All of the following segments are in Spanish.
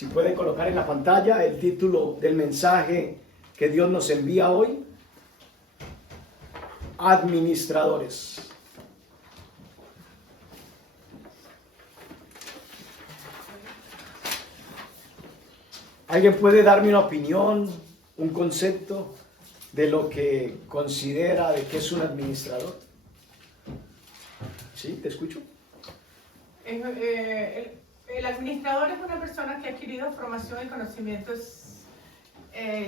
Si pueden colocar en la pantalla el título del mensaje que Dios nos envía hoy. Administradores. ¿Alguien puede darme una opinión, un concepto de lo que considera de que es un administrador? ¿Sí? ¿Te escucho? El administrador es una persona que ha adquirido formación y conocimientos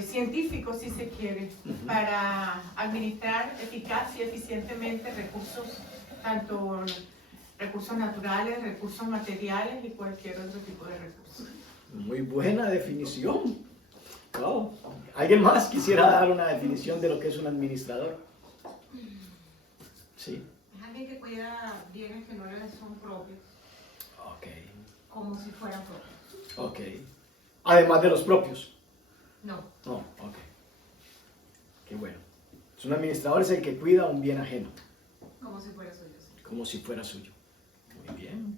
científicos, si se quiere, para administrar eficaz y eficientemente recursos, tanto recursos naturales, recursos materiales y cualquier otro tipo de recursos. Muy buena definición. Wow. ¿Alguien más quisiera dar una definición de lo que es un administrador? Sí. Es alguien que cuida bienes que no le son propios. Ok. Como si fueran propios. Ok. Además de los propios. No. No, ok. Qué bueno. Es un administrador, es el que cuida un bien ajeno. Como si fuera suyo. Sí. Como si fuera suyo. Muy bien.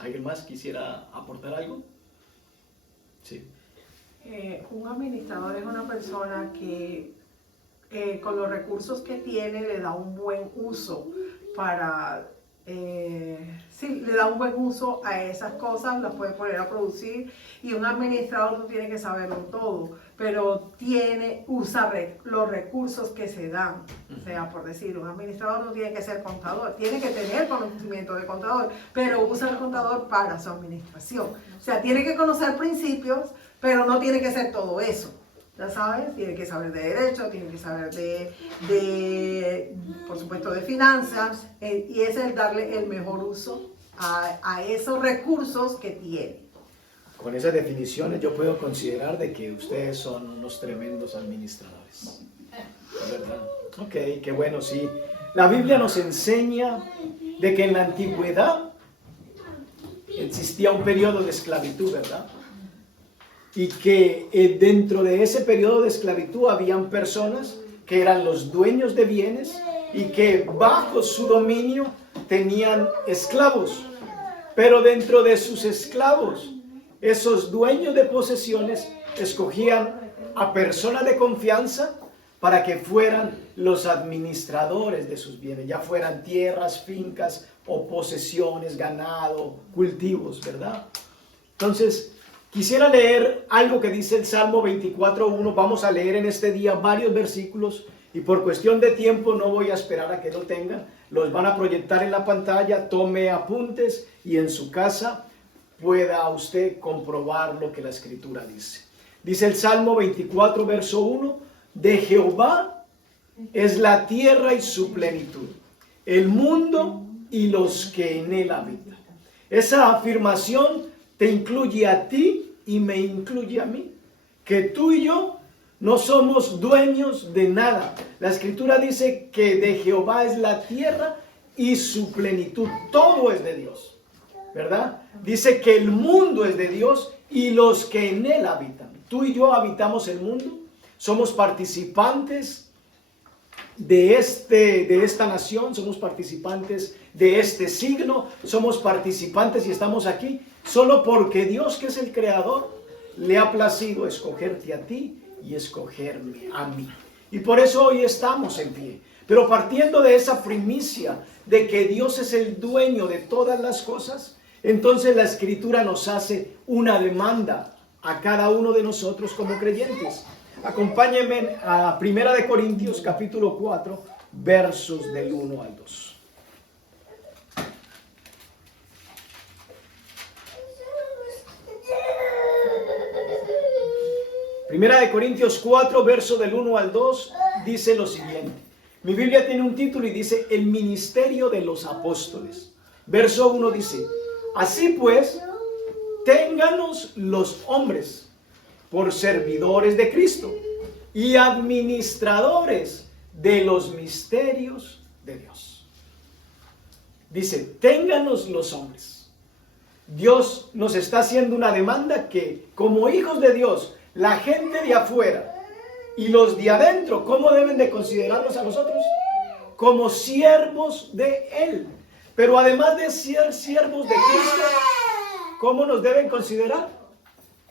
¿Alguien más quisiera aportar algo? Sí. Un administrador es una persona que con los recursos que tiene le da un buen uso para, le da un buen uso a esas cosas, las puede poner a producir, y un administrador no tiene que saberlo todo, pero usa los recursos que se dan. O sea, por decir, un administrador no tiene que ser contador, tiene que tener conocimiento de contador, pero usa el contador para su administración. O sea, tiene que conocer principios, pero no tiene que ser todo eso. Ya sabes, tiene que saber de derecho, tiene que saber por supuesto, de finanzas, y es el darle el mejor uso a esos recursos que tiene. Con esas definiciones yo puedo considerar de que ustedes son unos tremendos administradores. ¿Verdad? Ok, qué bueno, sí. La Biblia nos enseña de que en la antigüedad existía un periodo de esclavitud, ¿verdad? Y que dentro de ese periodo de esclavitud habían personas que eran los dueños de bienes y que bajo su dominio tenían esclavos. Pero dentro de sus esclavos, esos dueños de posesiones escogían a personas de confianza para que fueran los administradores de sus bienes, ya fueran tierras, fincas o posesiones, ganado, cultivos, ¿verdad? Entonces, quisiera leer algo que dice el Salmo 24:1. Vamos a leer en este día varios versículos y por cuestión de tiempo no voy a esperar a que lo tengan. Los van a proyectar en la pantalla, tome apuntes y en su casa pueda usted comprobar lo que la Escritura dice. Dice el Salmo 24, verso 1, de Jehová es la tierra y su plenitud, el mundo y los que en él habitan. Esa afirmación te incluye a ti y me incluye a mí, que tú y yo no somos dueños de nada. La Escritura dice que de Jehová es la tierra y su plenitud, todo es de Dios, ¿verdad? Dice que el mundo es de Dios y los que en él habitan. Tú y yo habitamos el mundo, somos participantes de esta nación, somos participantes de este siglo, somos participantes y estamos aquí solo porque Dios, que es el creador, le ha placido escogerte a ti y escogerme a mí. Y por eso hoy estamos en pie. Pero partiendo de esa primicia de que Dios es el dueño de todas las cosas, entonces la Escritura nos hace una demanda a cada uno de nosotros como creyentes. Acompáñenme a 1 Corintios capítulo 4, versos del 1 al 2. Primera de Corintios 4, verso del 1 al 2, dice lo siguiente. Mi Biblia tiene un título y dice, el ministerio de los apóstoles. Verso 1 dice, así pues, ténganos los hombres por servidores de Cristo y administradores de los misterios de Dios. Dice, ténganos los hombres. Dios nos está haciendo una demanda que, como hijos de Dios, la gente de afuera y los de adentro, ¿cómo deben de considerarnos a nosotros? Como siervos de Él. Pero además de ser siervos de Cristo, ¿cómo nos deben considerar?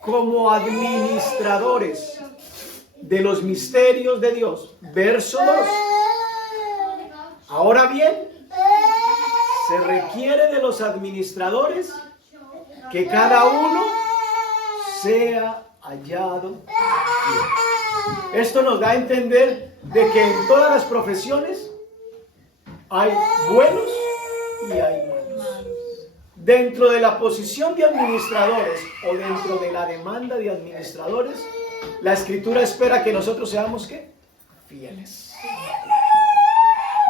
como administradores de los misterios de Dios. Verso 2. Ahora bien, se requiere de los administradores que cada uno sea hallado fiel. Esto nos da a entender de que en todas las profesiones hay buenos y hay malos. Dentro de la posición de administradores o dentro de la demanda de administradores, la Escritura espera que nosotros seamos ¿qué? Fieles.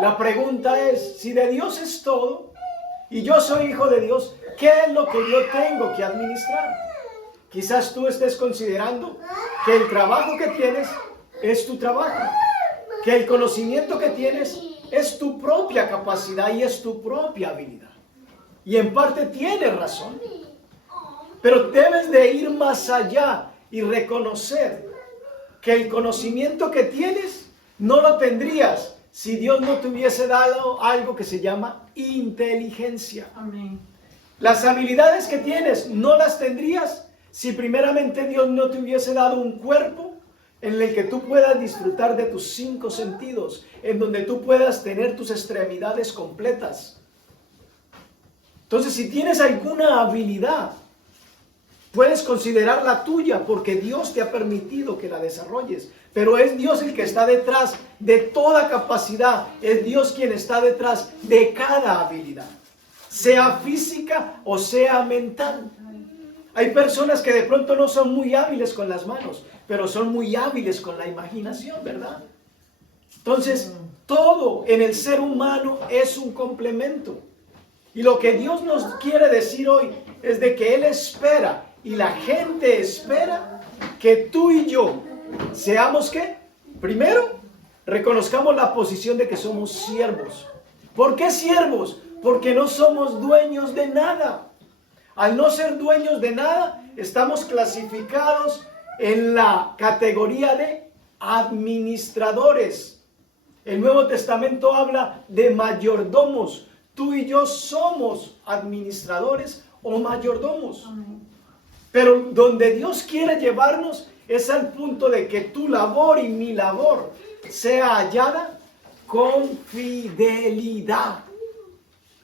La pregunta es, si de Dios es todo y yo soy hijo de Dios, ¿qué es lo que yo tengo que administrar? Quizás tú estés considerando que el trabajo que tienes es tu trabajo, que el conocimiento que tienes es tu propia capacidad y es tu propia habilidad. Y en parte tienes razón, pero debes de ir más allá y reconocer que el conocimiento que tienes no lo tendrías si Dios no te hubiese dado algo que se llama inteligencia. Amén. Las habilidades que tienes no las tendrías si primeramente Dios no te hubiese dado un cuerpo en el que tú puedas disfrutar de tus 5 sentidos, en donde tú puedas tener tus extremidades completas. Entonces, si tienes alguna habilidad, puedes considerarla tuya porque Dios te ha permitido que la desarrolles. Pero es Dios el que está detrás de toda capacidad. Es Dios quien está detrás de cada habilidad, sea física o sea mental. Hay personas que de pronto no son muy hábiles con las manos, pero son muy hábiles con la imaginación, ¿verdad? Entonces, todo en el ser humano es un complemento. Y lo que Dios nos quiere decir hoy es de que Él espera y la gente espera que tú y yo seamos ¿qué? Primero, reconozcamos la posición de que somos siervos. ¿Por qué siervos? Porque no somos dueños de nada. Al no ser dueños de nada, estamos clasificados en la categoría de administradores. El Nuevo Testamento habla de mayordomos. Tú y yo somos administradores o mayordomos. Pero donde Dios quiere llevarnos es al punto de que tu labor y mi labor sea hallada con fidelidad.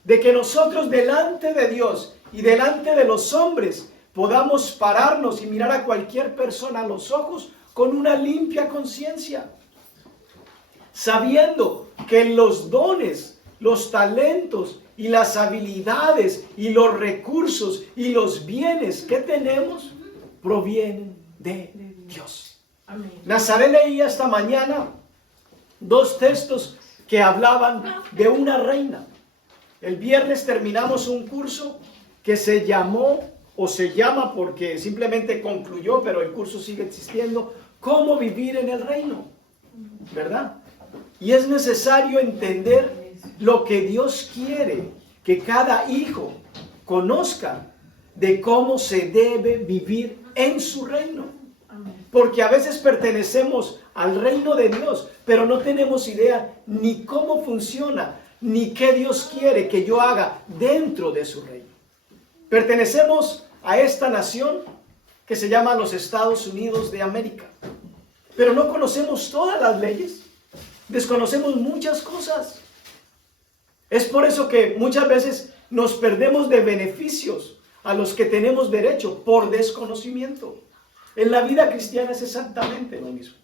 De que nosotros delante de Dios y delante de los hombres podamos pararnos y mirar a cualquier persona a los ojos con una limpia conciencia, sabiendo que los dones, los talentos y las habilidades y los recursos y los bienes que tenemos provienen de Dios. Amén. Nazaret leía esta mañana 2 textos que hablaban de una reina. El viernes terminamos un curso que se llamó, o se llama porque simplemente concluyó, pero el curso sigue existiendo, cómo vivir en el reino, ¿verdad? Y es necesario entender lo que Dios quiere que cada hijo conozca de cómo se debe vivir en su reino. Porque a veces pertenecemos al reino de Dios, pero no tenemos idea ni cómo funciona, ni qué Dios quiere que yo haga dentro de su reino. Pertenecemos a esta nación que se llama los Estados Unidos de América, pero no conocemos todas las leyes, desconocemos muchas cosas. Es por eso que muchas veces nos perdemos de beneficios a los que tenemos derecho por desconocimiento. En la vida cristiana es exactamente lo mismo.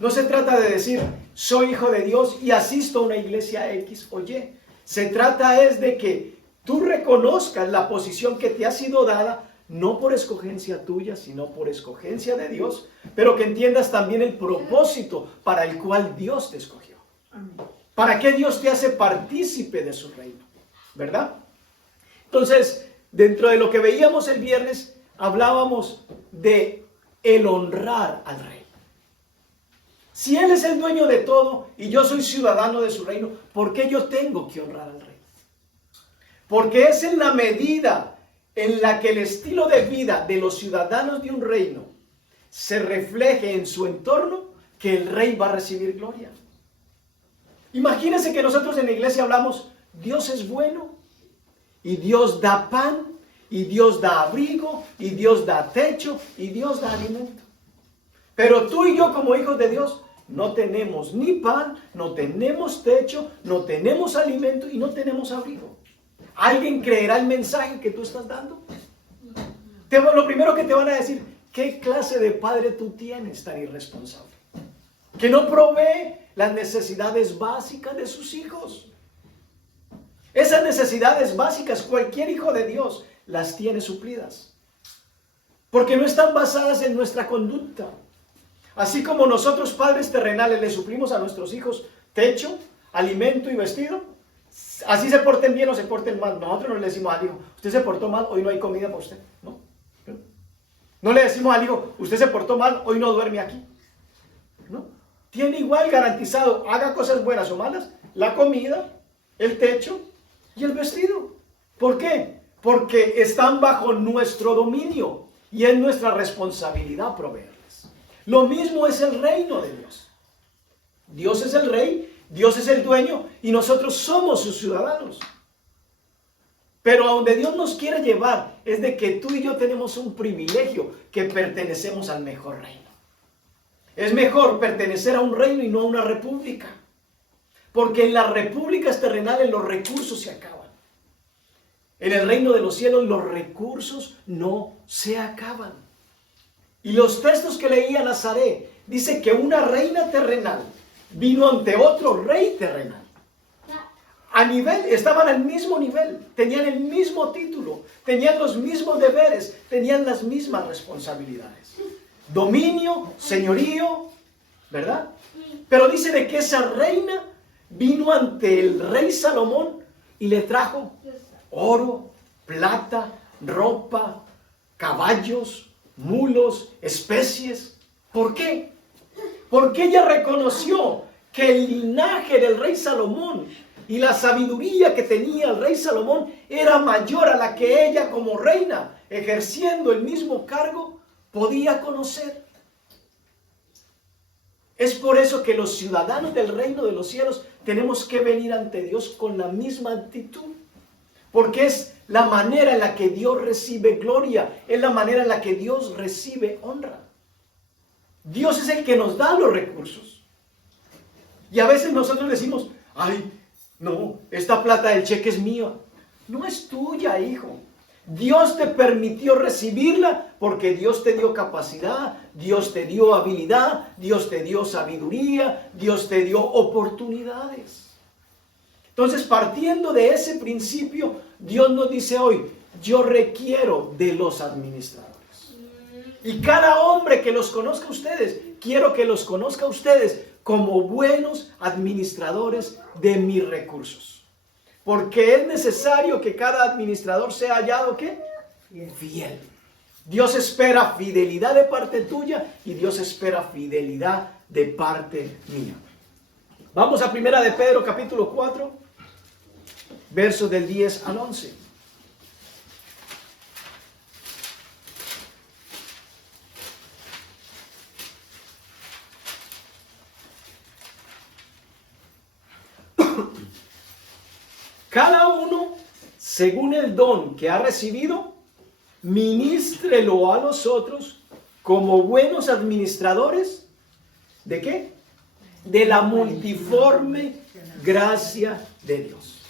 No se trata de decir, soy hijo de Dios y asisto a una iglesia X o Y. Se trata es de que tú reconozcas la posición que te ha sido dada, no por escogencia tuya, sino por escogencia de Dios, pero que entiendas también el propósito para el cual Dios te escogió. ¿Para qué Dios te hace partícipe de su reino? ¿Verdad? Entonces, dentro de lo que veíamos el viernes, hablábamos de el honrar al rey. Si Él es el dueño de todo y yo soy ciudadano de su reino, ¿por qué yo tengo que honrar al rey? Porque es en la medida en la que el estilo de vida de los ciudadanos de un reino se refleje en su entorno que el rey va a recibir gloria. Imagínense que nosotros en la iglesia hablamos, Dios es bueno y Dios da pan y Dios da abrigo, y Dios da techo, y Dios da alimento. Pero tú y yo como hijos de Dios no tenemos ni pan, no tenemos techo, no tenemos alimento y no tenemos abrigo. ¿Alguien creerá el mensaje que tú estás dando? Lo primero que te van a decir, ¿qué clase de padre tú tienes tan irresponsable? Que no provee las necesidades básicas de sus hijos. Esas necesidades básicas, cualquier hijo de Dios las tiene suplidas. Porque no están basadas en nuestra conducta. Así como nosotros padres terrenales le suplimos a nuestros hijos techo, alimento y vestido, así se porten bien o se porten mal. Nosotros no le decimos al hijo, usted se portó mal, hoy no hay comida para usted. No le decimos al hijo, usted se portó mal, hoy no duerme aquí. ¿No? Tiene igual garantizado, haga cosas buenas o malas, la comida, el techo y el vestido. ¿Por qué? Porque están bajo nuestro dominio y es nuestra responsabilidad proveerles. Lo mismo es el reino de Dios. Dios es el rey, Dios es el dueño y nosotros somos sus ciudadanos. Pero a donde Dios nos quiere llevar es de que tú y yo tenemos un privilegio, que pertenecemos al mejor reino. Es mejor pertenecer a un reino y no a una república. Porque en las repúblicas terrenales los recursos se acaban. En el reino de los cielos los recursos no se acaban. Y los textos que leía Nazaret dice que una reina terrenal vino ante otro rey terrenal. A nivel, estaban al mismo nivel, tenían el mismo título, tenían los mismos deberes, tenían las mismas responsabilidades. Dominio, señorío, ¿verdad? Pero dice de que esa reina vino ante el rey Salomón y le trajo oro, plata, ropa, caballos, mulos, especies. ¿Por qué? Porque ella reconoció que el linaje del rey Salomón y la sabiduría que tenía el rey Salomón era mayor a la que ella como reina, ejerciendo el mismo cargo, podía conocer. Es por eso que los ciudadanos del reino de los cielos tenemos que venir ante Dios con la misma actitud. Porque es la manera en la que Dios recibe gloria, es la manera en la que Dios recibe honra. Dios es el que nos da los recursos. Y a veces nosotros decimos, ay, no, esta plata del cheque es mía. No es tuya, hijo. Dios te permitió recibirla porque Dios te dio capacidad, Dios te dio habilidad, Dios te dio sabiduría, Dios te dio oportunidades. Entonces, partiendo de ese principio, Dios nos dice hoy, yo requiero de los administradores. Y cada hombre que los conozca a ustedes, quiero que los conozca a ustedes como buenos administradores de mis recursos. Porque es necesario que cada administrador sea hallado, ¿qué? Fiel. Dios espera fidelidad de parte tuya y Dios espera fidelidad de parte mía. Vamos a 1 de Pedro capítulo 4, versos del 10 al 11. Cada uno, según el don que ha recibido, ministrelo a los otros como buenos administradores. ¿De qué? De la multiforme gracia de Dios.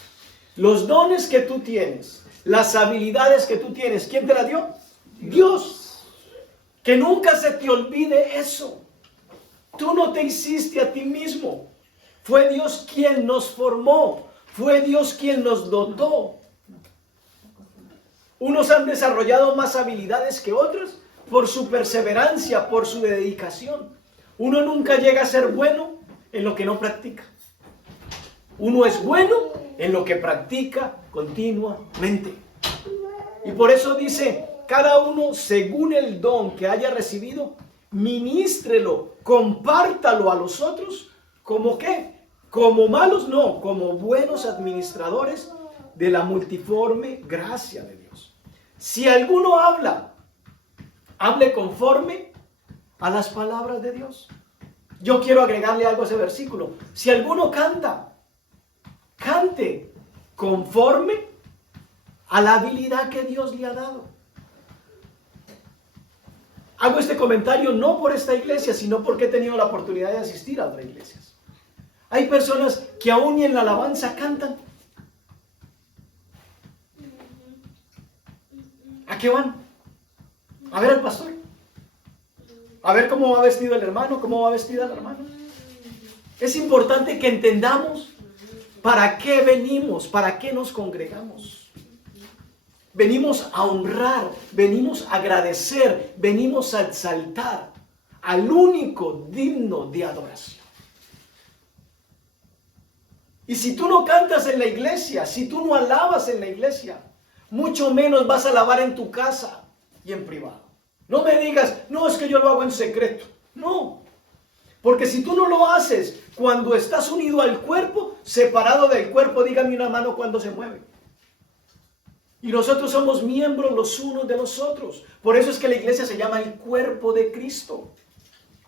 Los dones que tú tienes, las habilidades que tú tienes, ¿quién te las dio? Dios. Que nunca se te olvide eso. Tú no te hiciste a ti mismo. Fue Dios quien nos formó. Fue Dios quien nos dotó. Unos han desarrollado más habilidades que otros por su perseverancia, por su dedicación. Uno nunca llega a ser bueno en lo que no practica. Uno es bueno en lo que practica continuamente. Y por eso dice, cada uno según el don que haya recibido, ministrelo, compártalo a los otros, ¿como qué? Como malos no, como buenos administradores de la multiforme gracia de Dios. Si alguno habla, hable conforme a las palabras de Dios. Yo quiero agregarle algo a ese versículo. Si alguno canta, cante conforme a la habilidad que Dios le ha dado. Hago este comentario no por esta iglesia, sino porque he tenido la oportunidad de asistir a otras iglesias. Hay personas que aún y en la alabanza cantan. ¿A qué van? A ver al pastor. A ver cómo va vestido el hermano, cómo va vestida la hermana. Es importante que entendamos para qué venimos, para qué nos congregamos. Venimos a honrar, venimos a agradecer, venimos a exaltar al único digno de adoración. Y si tú no cantas en la iglesia, si tú no alabas en la iglesia, mucho menos vas a alabar en tu casa y en privado. No me digas, no, es que yo lo hago en secreto. No, porque si tú no lo haces cuando estás unido al cuerpo, separado del cuerpo, dígame una mano cuando se mueve. Y nosotros somos miembros los unos de los otros. Por eso es que la iglesia se llama el cuerpo de Cristo.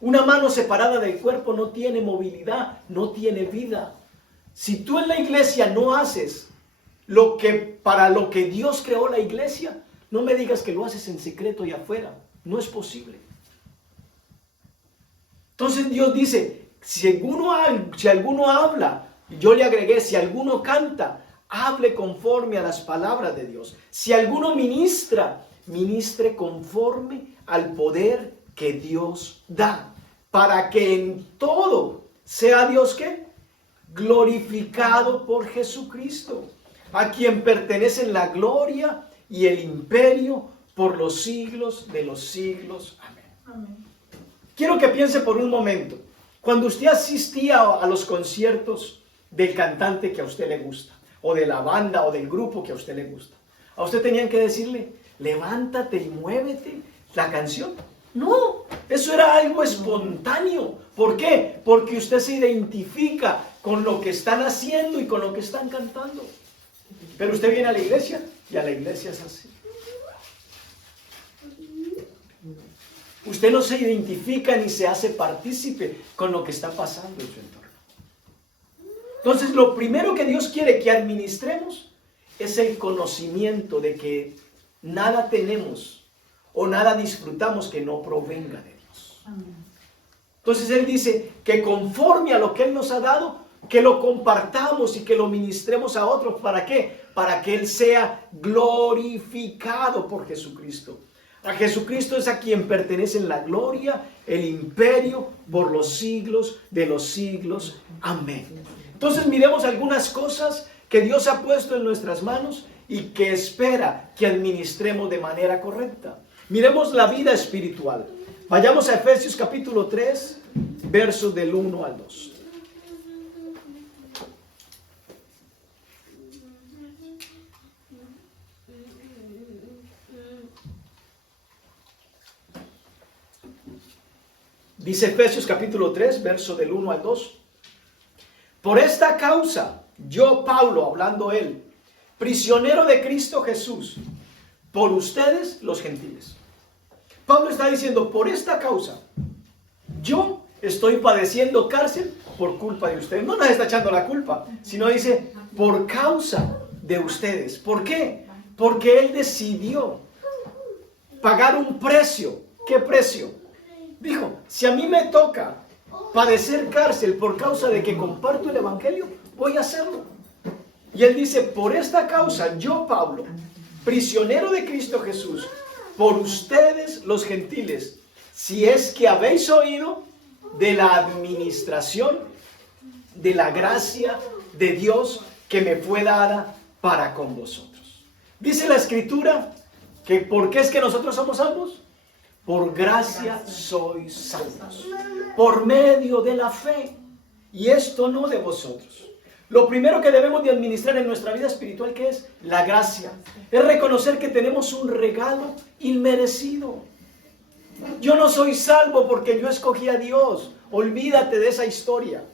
Una mano separada del cuerpo no tiene movilidad, no tiene vida. Si tú en la iglesia no haces para lo que Dios creó la iglesia, no me digas que lo haces en secreto y afuera. No es posible. Entonces Dios dice, si alguno habla, yo le agregué, si alguno canta, hable conforme a las palabras de Dios. Si alguno ministra, ministre conforme al poder que Dios da, para que en todo sea Dios ¿qué? Glorificado por Jesucristo, a quien pertenecen la gloria y el imperio por los siglos de los siglos. Amén. Amén. Quiero que piense por un momento, cuando usted asistía a los conciertos del cantante que a usted le gusta, o de la banda o del grupo que a usted le gusta, a usted tenían que decirle, levántate y muévete, la canción. No, eso era algo espontáneo. ¿Por qué? Porque usted se identifica con lo que están haciendo y con lo que están cantando. Pero usted viene a la iglesia y a la iglesia es así. Usted no se identifica ni se hace partícipe con lo que está pasando en su entorno. Entonces, lo primero que Dios quiere que administremos es el conocimiento de que nada tenemos o nada disfrutamos que no provenga de Dios. Entonces, Él dice que conforme a lo que Él nos ha dado, que lo compartamos y que lo ministremos a otros. ¿Para qué? Para que Él sea glorificado por Jesucristo. A Jesucristo es a quien pertenecen la gloria, el imperio por los siglos de los siglos. Amén. Entonces miremos algunas cosas que Dios ha puesto en nuestras manos y que espera que administremos de manera correcta. Miremos la vida espiritual. Vayamos a Efesios capítulo 3, versos del 1 al 2. Dice Efesios capítulo 3, verso del 1 al 2. Por esta causa, yo Pablo, hablando él, prisionero de Cristo Jesús, por ustedes los gentiles. Pablo está diciendo, por esta causa, yo estoy padeciendo cárcel por culpa de ustedes. No nos está echando la culpa, sino dice, por causa de ustedes. ¿Por qué? Porque él decidió pagar un precio. ¿Qué precio? Dijo, si a mí me toca padecer cárcel por causa de que comparto el evangelio, voy a hacerlo. Y él dice, por esta causa, yo Pablo, prisionero de Cristo Jesús, por ustedes los gentiles, si es que habéis oído de la administración, de la gracia de Dios que me fue dada para con vosotros. Dice la Escritura que ¿por qué es que nosotros somos salvos? Por gracia sois salvos, por medio de la fe, y esto no de vosotros. Lo primero que debemos de administrar en nuestra vida espiritual, ¿qué es? La gracia. Es reconocer que tenemos un regalo inmerecido. Yo no soy salvo porque yo escogí a Dios. Olvídate de esa historia.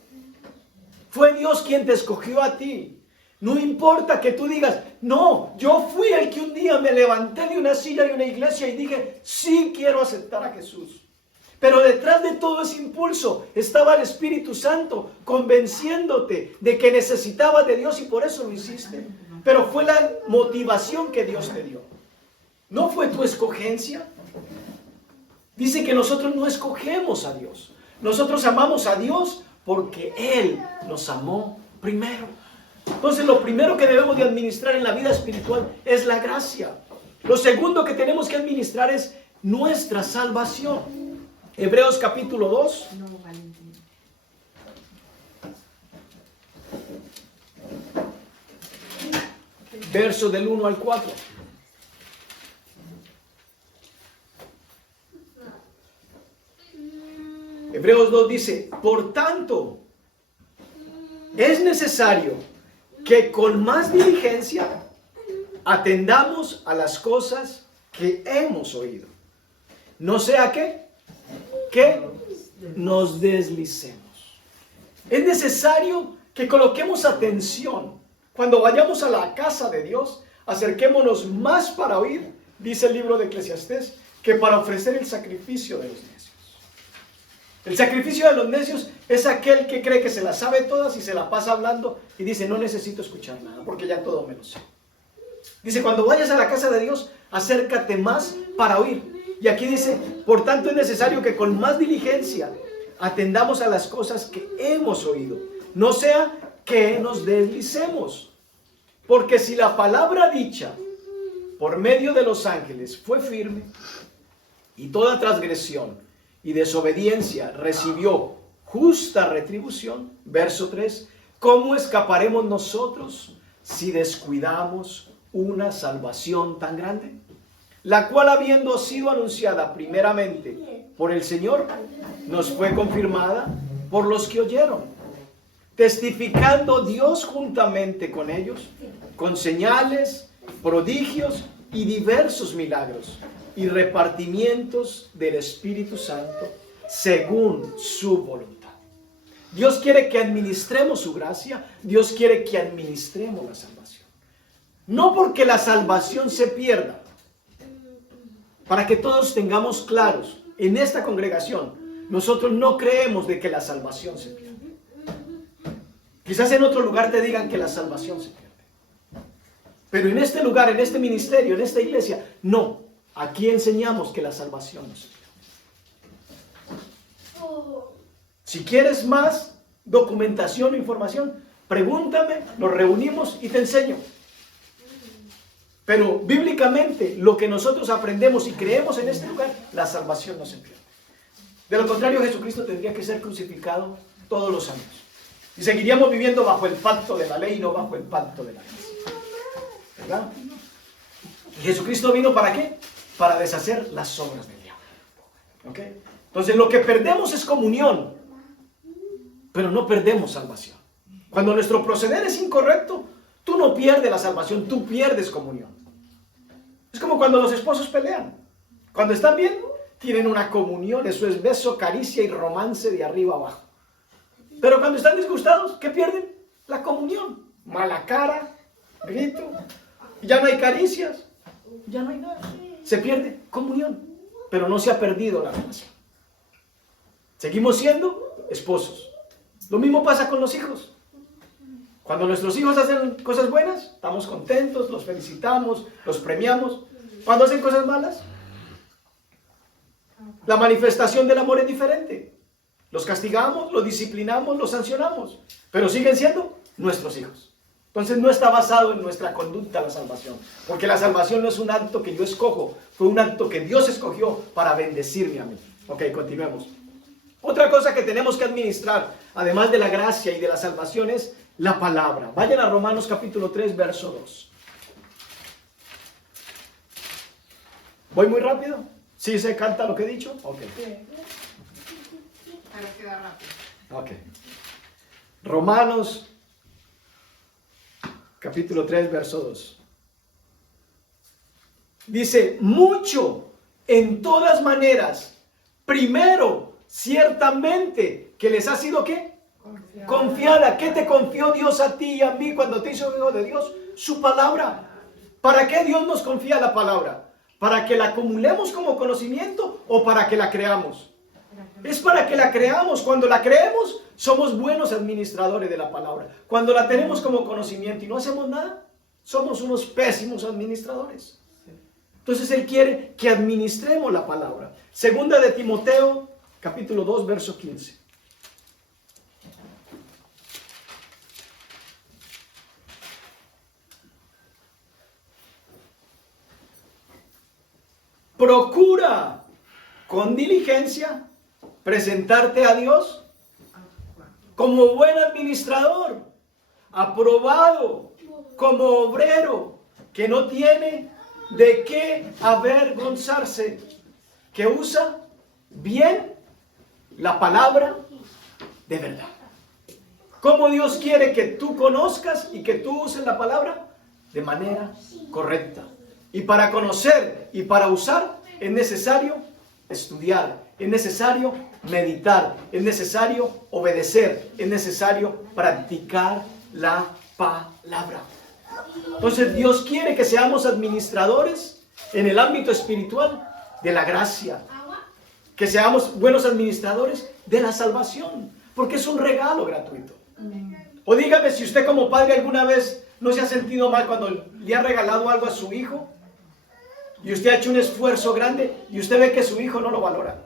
Fue Dios quien te escogió a ti. No importa que tú digas, no, yo fui el que un día me levanté de una silla de una iglesia y dije, sí quiero aceptar a Jesús. Pero detrás de todo ese impulso estaba el Espíritu Santo convenciéndote de que necesitabas de Dios y por eso lo hiciste. pero fue la motivación que Dios te dio. No fue tu escogencia. Dice que nosotros no escogemos a Dios. Nosotros amamos a Dios porque Él nos amó primero. Entonces lo primero que debemos de administrar en la vida espiritual es la gracia. Lo segundo que tenemos que administrar es nuestra salvación. Hebreos capítulo 2. Verso del 1 al 4. Hebreos 2 dice, por tanto, es necesario que con más diligencia atendamos a las cosas que hemos oído. No sea que nos deslicemos. Es necesario que coloquemos atención. Cuando vayamos a la casa de Dios, acerquémonos más para oír, dice el libro de Eclesiastés, que para ofrecer el sacrificio de los necios. El sacrificio de los necios es aquel que cree que se la sabe todas y se la pasa hablando y dice, no necesito escuchar nada porque ya todo me lo sé. Dice, cuando vayas a la casa de Dios, acércate más para oír. Y aquí dice, por tanto es necesario que con más diligencia atendamos a las cosas que hemos oído. No sea que nos deslicemos. Porque si la palabra dicha por medio de los ángeles fue firme, y toda transgresión y desobediencia recibió justa retribución, verso 3, ¿cómo escaparemos nosotros si descuidamos una salvación tan grande? La cual, habiendo sido anunciada primeramente por el Señor, nos fue confirmada por los que oyeron, testificando Dios juntamente con ellos, con señales, prodigios y diversos milagros y repartimientos del Espíritu Santo según su voluntad. Dios quiere que administremos su gracia. Dios quiere que administremos la salvación. No porque la salvación se pierda. Para que todos tengamos claros, en esta congregación, nosotros no creemos de que la salvación se pierde. Quizás en otro lugar te digan que la salvación se pierde. Pero en este lugar, en este ministerio, en esta iglesia, no. Aquí enseñamos que la salvación no se pierde. Si quieres más documentación o información, pregúntame, nos reunimos y te enseño. Pero bíblicamente, lo que nosotros aprendemos y creemos en este lugar, la salvación no se pierde. De lo contrario, Jesucristo tendría que ser crucificado todos los años. Y seguiríamos viviendo bajo el pacto de la ley y no bajo el pacto de la gracia. ¿Verdad? ¿Y Jesucristo vino para qué? Para deshacer las obras del diablo. ¿Okay? Entonces lo que perdemos es comunión, pero no perdemos salvación. Cuando nuestro proceder es incorrecto, tú no pierdes la salvación, tú pierdes comunión. Es como cuando los esposos pelean. Cuando están bien, tienen una comunión, eso es beso, caricia y romance de arriba abajo. Pero cuando están disgustados, ¿qué pierden? La comunión. Mala cara, grito, ya no hay caricias, ya no hay nada. Se pierde comunión, pero no se ha perdido la relación. Seguimos siendo esposos. Lo mismo pasa con los hijos. Cuando nuestros hijos hacen cosas buenas, estamos contentos, los felicitamos, los premiamos. Cuando hacen cosas malas, la manifestación del amor es diferente. Los castigamos, los disciplinamos, los sancionamos, pero siguen siendo nuestros hijos. Entonces no está basado en nuestra conducta la salvación, porque la salvación no es un acto que yo escojo, fue un acto que Dios escogió para bendecirme a mí. Ok, continuemos. Otra cosa que tenemos que administrar, además de la gracia y de la salvación, es la palabra. Vayan a Romanos capítulo 3, verso 2. ¿Voy muy rápido? ¿Sí se canta lo que he dicho? Ok. Para quedar rápido. Ok. Romanos capítulo 3, verso 2. Dice, mucho, en todas maneras, primero, ciertamente, que les ha sido ¿qué? Confiada. ¿Qué te confió Dios a ti y a mí cuando te hizo hijo de Dios? Su palabra. ¿Para qué Dios nos confía la palabra? ¿Para que la acumulemos como conocimiento o para que la creamos? Es para que la creamos. Cuando la creemos, somos buenos administradores de la palabra. Cuando la tenemos como conocimiento y no hacemos nada, somos unos pésimos administradores. Entonces Él quiere que administremos la palabra. Segunda de Timoteo, capítulo 2, verso 15. Procura con diligencia presentarte a Dios como buen administrador, aprobado como obrero que no tiene de qué avergonzarse, que usa bien la palabra de verdad. ¿Cómo Dios quiere que tú conozcas y que tú uses la palabra? De manera correcta. Y para conocer y para usar es necesario estudiar, es necesario meditar, es necesario obedecer, es necesario practicar la palabra. Entonces Dios quiere que seamos administradores en el ámbito espiritual de la gracia, que seamos buenos administradores de la salvación, porque es un regalo gratuito. O dígame si usted como padre alguna vez no se ha sentido mal cuando le ha regalado algo a su hijo y usted ha hecho un esfuerzo grande y usted ve que su hijo no lo valora.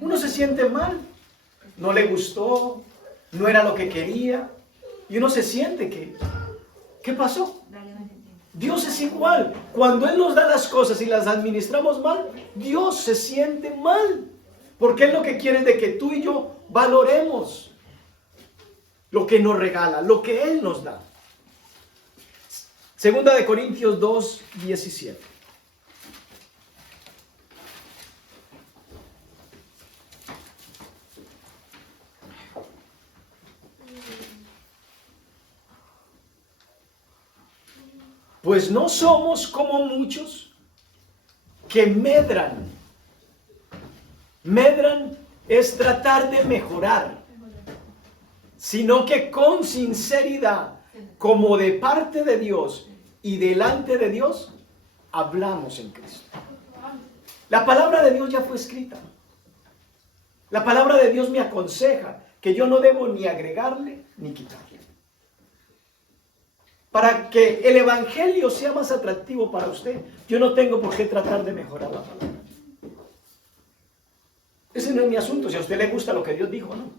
Uno se siente mal, no le gustó, no era lo que quería y uno se siente que, ¿qué pasó? Dios es igual. Cuando Él nos da las cosas y las administramos mal, Dios se siente mal. Porque Él lo que quiere es de que tú y yo valoremos lo que nos regala, lo que Él nos da. Segunda de Corintios 2, 17. Pues no somos como muchos que medran. Medran es tratar de mejorar, sino que con sinceridad, como de parte de Dios y delante de Dios, hablamos en Cristo. La palabra de Dios ya fue escrita. La palabra de Dios me aconseja que yo no debo ni agregarle ni quitarle. Para que el evangelio sea más atractivo para usted, yo no tengo por qué tratar de mejorar la palabra. Ese no es mi asunto. Si a usted le gusta lo que Dios dijo, no.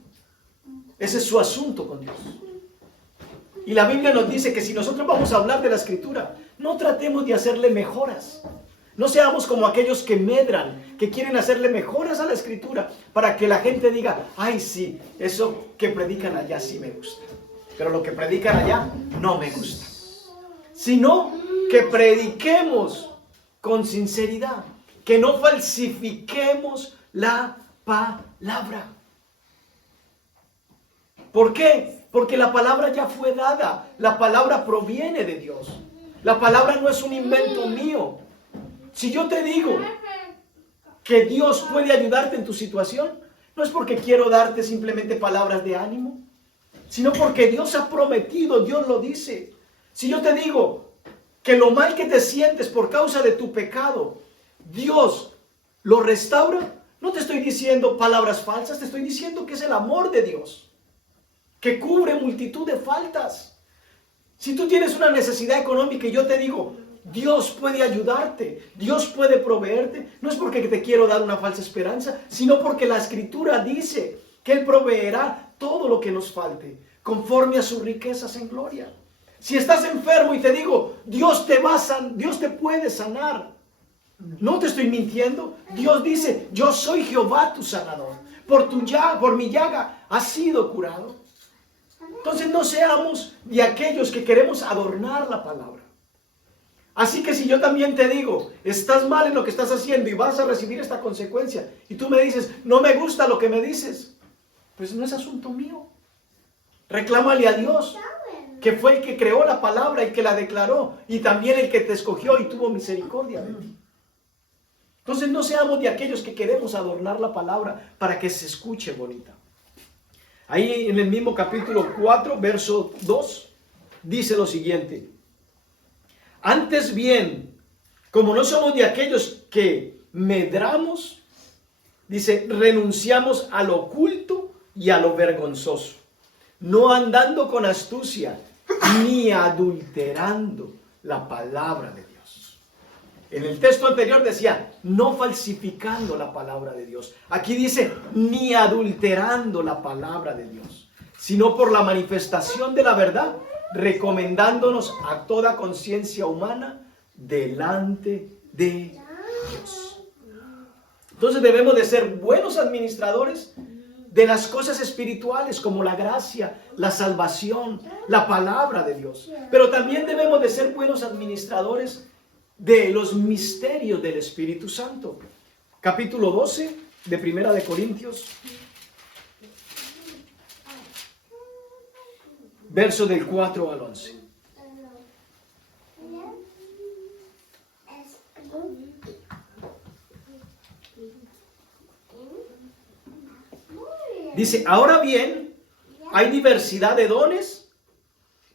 Ese es su asunto con Dios. Y la Biblia nos dice que si nosotros vamos a hablar de la Escritura, no tratemos de hacerle mejoras. No seamos como aquellos que medran, que quieren hacerle mejoras a la Escritura para que la gente diga, ay sí, eso que predican allá sí me gusta. Pero lo que predican allá no me gusta. Sino que prediquemos con sinceridad, que no falsifiquemos la palabra. ¿Por qué? Porque la palabra ya fue dada. La palabra proviene de Dios. La palabra no es un invento mío. Si yo te digo que Dios puede ayudarte en tu situación, no es porque quiero darte simplemente palabras de ánimo, sino porque Dios ha prometido, Dios lo dice. Si yo te digo que lo mal que te sientes por causa de tu pecado, Dios lo restaura, no te estoy diciendo palabras falsas, te estoy diciendo que es el amor de Dios, que cubre multitud de faltas. Si tú tienes una necesidad económica y yo te digo, Dios puede ayudarte, Dios puede proveerte, no es porque te quiero dar una falsa esperanza, sino porque la Escritura dice que Él proveerá todo lo que nos falte, conforme a sus riquezas en gloria. Si estás enfermo y te digo, Dios te puede sanar, no te estoy mintiendo. Dios dice, yo soy Jehová tu sanador, por mi llaga has sido curado. Entonces no seamos de aquellos que queremos adornar la palabra. Así que si yo también te digo, estás mal en lo que estás haciendo y vas a recibir esta consecuencia, y tú me dices, no me gusta lo que me dices, pues no es asunto mío. Reclámale a Dios, que fue el que creó la palabra y que la declaró, y también el que te escogió y tuvo misericordia de ti. Entonces no seamos de aquellos que queremos adornar la palabra para que se escuche bonita. Ahí en el mismo capítulo 4, verso 2, dice lo siguiente. Antes bien, como no somos de aquellos que medramos, dice, renunciamos a lo oculto y a lo vergonzoso, no andando con astucia, ni adulterando la palabra de Dios. En el texto anterior decía, no falsificando la palabra de Dios. Aquí dice, ni adulterando la palabra de Dios, sino por la manifestación de la verdad, recomendándonos a toda conciencia humana delante de Dios. Entonces debemos de ser buenos administradores de las cosas espirituales como la gracia, la salvación, la palabra de Dios. Pero también debemos de ser buenos administradores de los misterios del Espíritu Santo. Capítulo 12 de Primera de Corintios, verso del 4 al 11. Dice, ahora bien, hay diversidad de dones,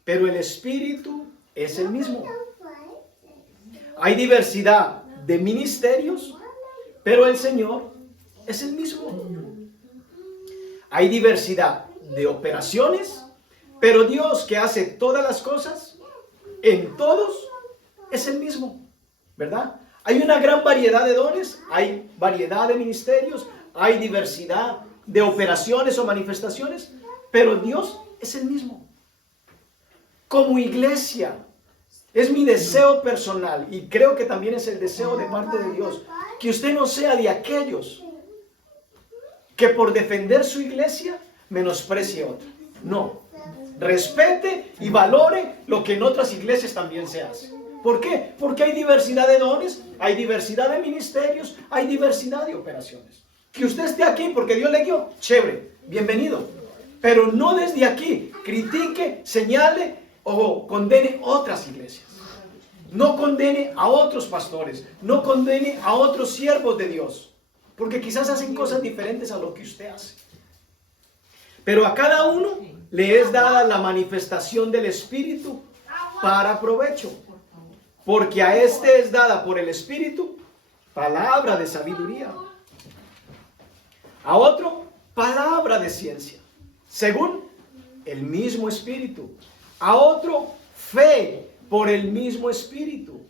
pero el Espíritu es el mismo. Hay diversidad de ministerios, pero el Señor es el mismo. Hay diversidad de operaciones, pero Dios que hace todas las cosas, en todos, es el mismo, ¿verdad? Hay una gran variedad de dones, hay variedad de ministerios, hay diversidad de operaciones o manifestaciones, pero Dios es el mismo. Como iglesia, es mi deseo personal y creo que también es el deseo de parte de Dios, que usted no sea de aquellos que por defender su iglesia menosprecie a otra. No, respete y valore lo que en otras iglesias también se hace. ¿Por qué? Porque hay diversidad de dones, hay diversidad de ministerios, hay diversidad de operaciones. Que usted esté aquí porque Dios le dio, chévere, bienvenido. Pero no desde aquí critique, señale o condene otras iglesias. No condene a otros pastores, no condene a otros siervos de Dios, porque quizás hacen cosas diferentes a lo que usted hace. Pero a cada uno le es dada la manifestación del Espíritu para provecho, porque a este es dada por el Espíritu palabra de sabiduría, a otro palabra de ciencia, según el mismo Espíritu, a otro fe por el mismo Espíritu,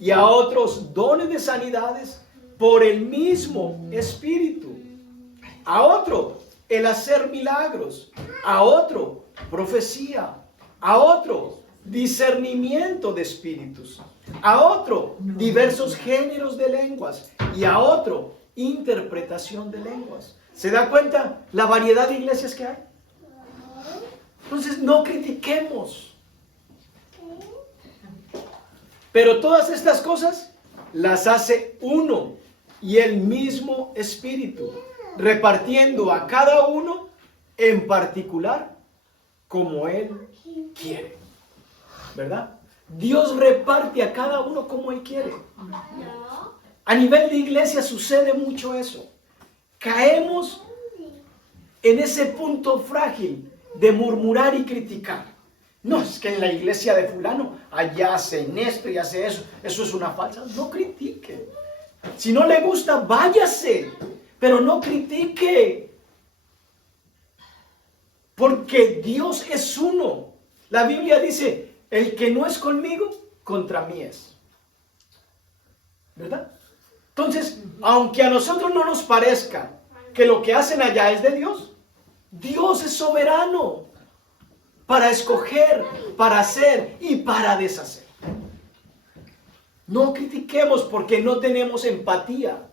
y a otros dones de sanidades por el mismo Espíritu, a otro el hacer milagros, a otro profecía, a otro discernimiento de espíritus, a otro diversos géneros de lenguas y a otro interpretación de lenguas. ¿Se da cuenta la variedad de iglesias que hay? Entonces no critiquemos. Pero todas estas cosas las hace uno y el mismo Espíritu, repartiendo a cada uno en particular como Él quiere. ¿Verdad? Dios reparte a cada uno como Él quiere. A nivel de iglesia sucede mucho eso. Caemos en ese punto frágil de murmurar y criticar. No, es que en la iglesia de fulano, allá hacen esto y hace eso. Eso es una falsa. No critique. Si no le gusta, váyase. Pero no critique. Porque Dios es uno. La Biblia dice, el que no es conmigo, contra mí es. ¿Verdad? Entonces, aunque a nosotros no nos parezca que lo que hacen allá es de Dios, Dios es soberano para escoger, para hacer y para deshacer. No critiquemos porque no tenemos empatía.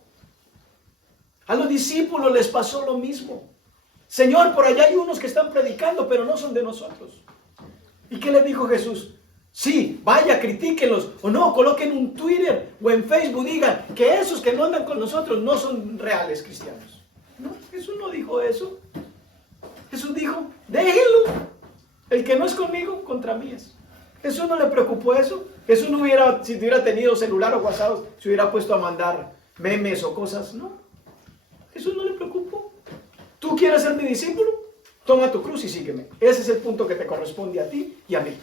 A los discípulos les pasó lo mismo. Señor, por allá hay unos que están predicando, pero no son de nosotros. ¿Y qué les dijo Jesús? Sí, vaya, critíquenlos. O no, coloquen un Twitter o en Facebook, digan que esos que no andan con nosotros no son reales cristianos. No, Jesús no dijo eso. Jesús dijo, déjenlo. El que no es conmigo, contra mí es. Jesús no le preocupó eso. Jesús no hubiera, si hubiera tenido celular o WhatsApp, se hubiera puesto a mandar memes o cosas. No, Jesús no le preocupó. ¿Tú quieres ser mi discípulo? Toma tu cruz y sígueme. Ese es el punto que te corresponde a ti y a mí.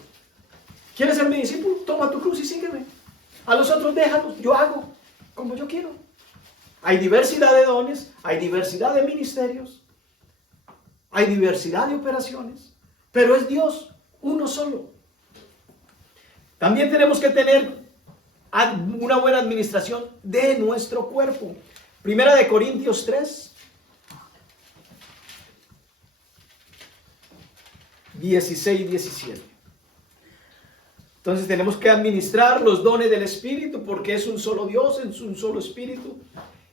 ¿Quieres ser mi discípulo? Toma tu cruz y sígueme. A los otros déjalos, yo hago como yo quiero. Hay diversidad de dones, hay diversidad de ministerios, hay diversidad de operaciones, pero es Dios, uno solo. También tenemos que tener una buena administración de nuestro cuerpo. Primera de Corintios 3, 16 y 17. Entonces tenemos que administrar los dones del Espíritu porque es un solo Dios, es un solo Espíritu.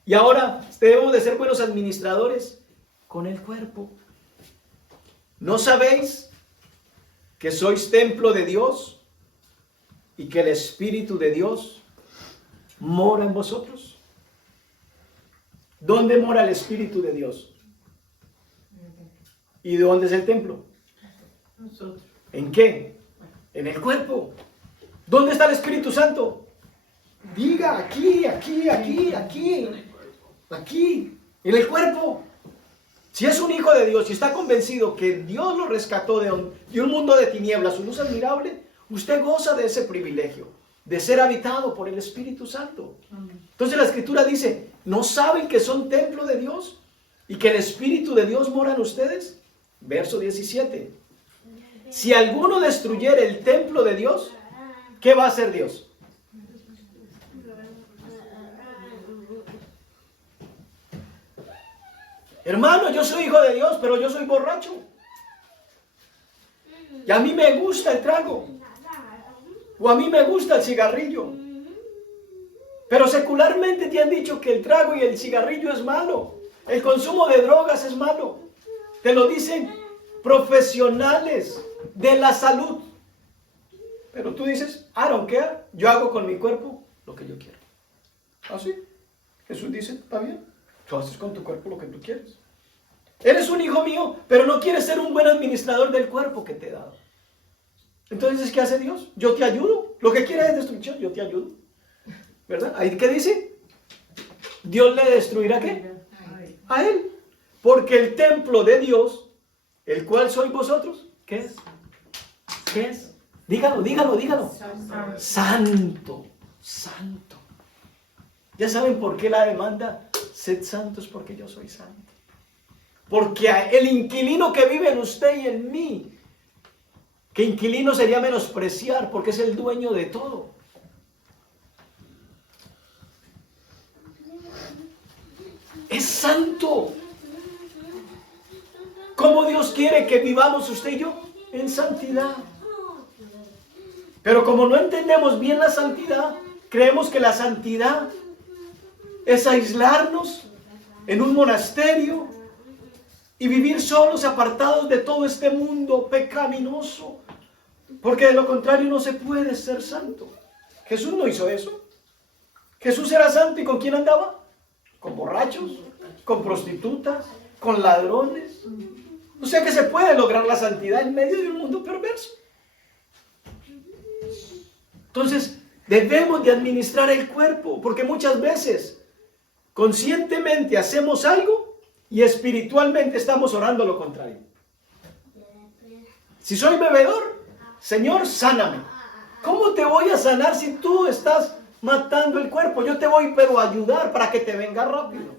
Y ahora debemos de ser buenos administradores con el cuerpo. ¿No sabéis que sois templo de Dios y que el Espíritu de Dios mora en vosotros? ¿Dónde mora el Espíritu de Dios? ¿Y dónde es el templo? Nosotros. ¿En qué? En el cuerpo. ¿Dónde está el Espíritu Santo? Diga, aquí, aquí, aquí, aquí. Aquí, en el cuerpo. Si es un hijo de Dios y está convencido que Dios lo rescató de un mundo de tinieblas, su luz admirable, usted goza de ese privilegio, de ser habitado por el Espíritu Santo. Entonces la Escritura dice, ¿no saben que son templo de Dios y que el Espíritu de Dios mora en ustedes? Verso 17. Si alguno destruyere el templo de Dios, ¿qué va a hacer Dios? Hermano, yo soy hijo de Dios, pero yo soy borracho. Y a mí me gusta el trago. O a mí me gusta el cigarrillo. Pero secularmente te han dicho que el trago y el cigarrillo es malo. El consumo de drogas es malo. Te lo dicen profesionales de la salud. Pero tú dices, I don't care. Yo hago con mi cuerpo lo que yo quiero. ¿Así? Jesús dice, está bien. Tú haces con tu cuerpo lo que tú quieres. Eres un hijo mío, pero no quieres ser un buen administrador del cuerpo que te he dado. Entonces, ¿qué hace Dios? Yo te ayudo. Lo que quieres es destrucción, yo te ayudo. ¿Verdad? ¿Ahí qué dice? Dios le destruirá ¿qué? A él. Porque el templo de Dios, el cual sois vosotros, ¿qué es? ¿Qué es? Dígalo, dígalo, dígalo. Santo, santo. ¿Ya saben por qué la demanda? Sed santos porque yo soy santo. Porque el inquilino que vive en usted y en mí, que inquilino sería menospreciar porque es el dueño de todo. Es santo. ¿Cómo Dios quiere que vivamos usted y yo? En santidad. Pero como no entendemos bien la santidad, creemos que la santidad es aislarnos en un monasterio y vivir solos, apartados de todo este mundo pecaminoso, porque de lo contrario no se puede ser santo. Jesús no hizo eso. Jesús era santo, ¿y con quién andaba? Con borrachos, con prostitutas, con ladrones. O sea que se puede lograr la santidad en medio de un mundo perverso. Entonces debemos de administrar el cuerpo, porque muchas veces conscientemente hacemos algo y espiritualmente estamos orando lo contrario. Si soy bebedor, Señor, sáname. ¿Cómo te voy a sanar si tú estás matando el cuerpo? Yo te voy pero a ayudar para que te venga rápido.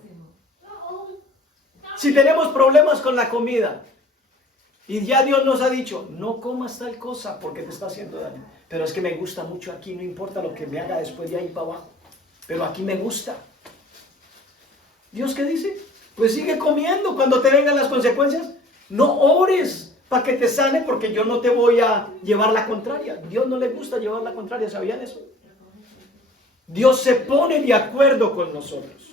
Si tenemos problemas con la comida y ya Dios nos ha dicho, no comas tal cosa porque te está haciendo daño. Pero es que me gusta mucho aquí, no importa lo que me haga después de ahí para abajo. Pero aquí me gusta. ¿Dios qué dice? Pues sigue comiendo cuando te vengan las consecuencias. No ores para que te sane porque yo no te voy a llevar la contraria. Dios no le gusta llevar la contraria, ¿sabían eso? Dios se pone de acuerdo con nosotros.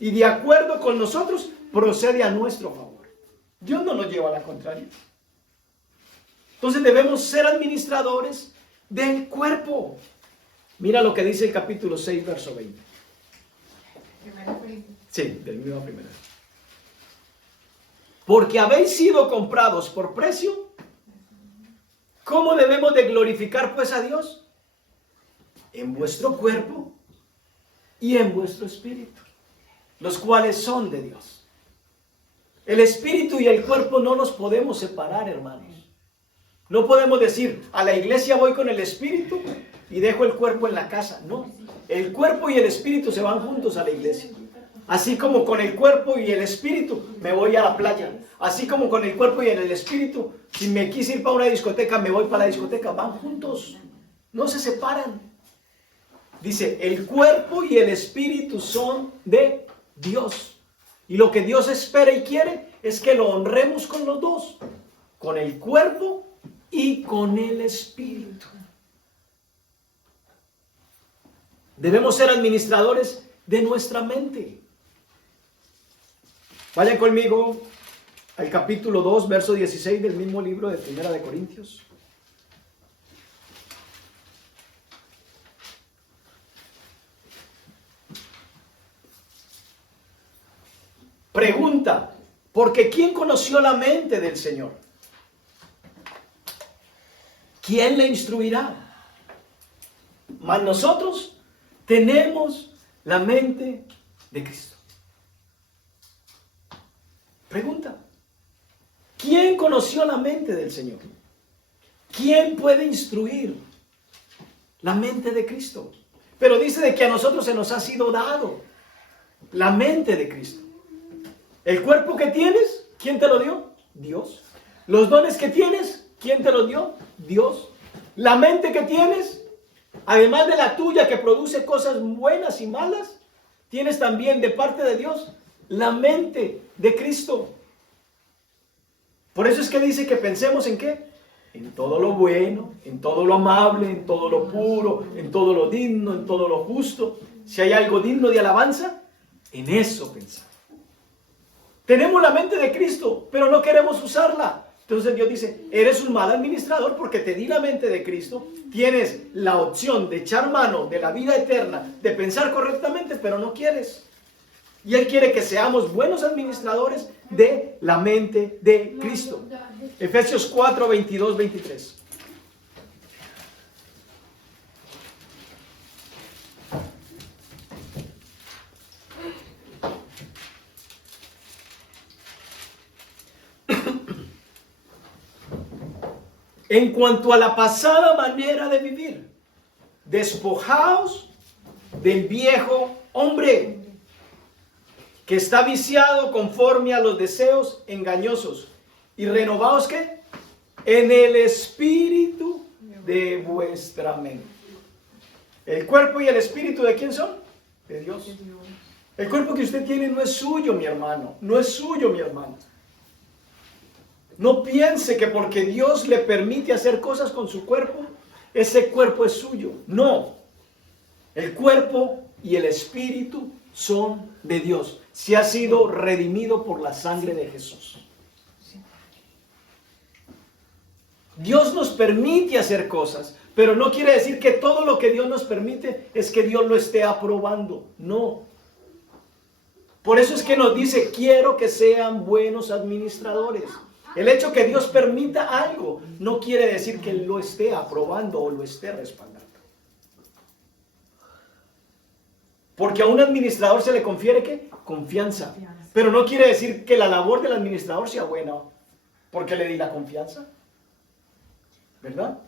Y de acuerdo con nosotros procede a nuestro favor. Dios no nos lleva a la contraria. Entonces debemos ser administradores del cuerpo. Mira lo que dice el capítulo 6, verso 20. Sí, del mismo primero. Porque habéis sido comprados por precio. ¿Cómo debemos de glorificar pues a Dios? En vuestro cuerpo y en vuestro espíritu, los cuales son de Dios. El espíritu y el cuerpo no los podemos separar, hermanos. No podemos decir, a la iglesia voy con el espíritu y dejo el cuerpo en la casa. No, el cuerpo y el espíritu se van juntos a la iglesia. Así como con el cuerpo y el espíritu me voy a la playa. Así como con el cuerpo y el espíritu, si me quise ir para una discoteca, me voy para la discoteca. Van juntos. no se separan. Dice, el cuerpo y el espíritu son de Dios. Y lo que Dios espera y quiere es que lo honremos con los dos, con el cuerpo y con el espíritu. Debemos ser administradores de nuestra mente. Vayan conmigo al capítulo 2, verso 16 del mismo libro de Primera de Corintios. Pregunta, porque ¿quién conoció la mente del Señor? ¿Quién le instruirá? Mas nosotros tenemos la mente de Cristo. Pregunta, ¿quién conoció la mente del Señor? ¿Quién puede instruir la mente de Cristo? Pero dice de que a nosotros se nos ha sido dado la mente de Cristo. El cuerpo que tienes, ¿quién te lo dio? Dios. Los dones que tienes, ¿quién te los dio? Dios. La mente que tienes, además de la tuya que produce cosas buenas y malas, tienes también de parte de Dios la mente de Cristo. Por eso es que dice que pensemos en ¿qué? En todo lo bueno, en todo lo amable, en todo lo puro, en todo lo digno, en todo lo justo. Si hay algo digno de alabanza, en eso pensamos. Tenemos la mente de Cristo, pero no queremos usarla. Entonces Dios dice, eres un mal administrador porque te di la mente de Cristo. Tienes la opción de echar mano de la vida eterna, de pensar correctamente, pero no quieres. Y Él quiere que seamos buenos administradores de la mente de Cristo. Efesios 4, 22, 23. En cuanto a la pasada manera de vivir, despojaos del viejo hombre que está viciado conforme a los deseos engañosos y renovaos ¿qué? En el espíritu de vuestra mente. El cuerpo y el espíritu ¿de quién son? De Dios. El cuerpo que usted tiene no es suyo, mi hermano, no es suyo, mi hermano. No piense que porque Dios le permite hacer cosas con su cuerpo, ese cuerpo es suyo. No. El cuerpo y el espíritu son de Dios. Se ha sido redimido por la sangre de Jesús. Dios nos permite hacer cosas, pero no quiere decir que todo lo que Dios nos permite es que Dios lo esté aprobando. No. Por eso es que nos dice, quiero que sean buenos administradores. El hecho que Dios permita algo no quiere decir que Él lo esté aprobando o lo esté respaldando. Porque a un administrador se le confiere ¿qué? Confianza. Pero no quiere decir que la labor del administrador sea buena porque le di la confianza. ¿Verdad?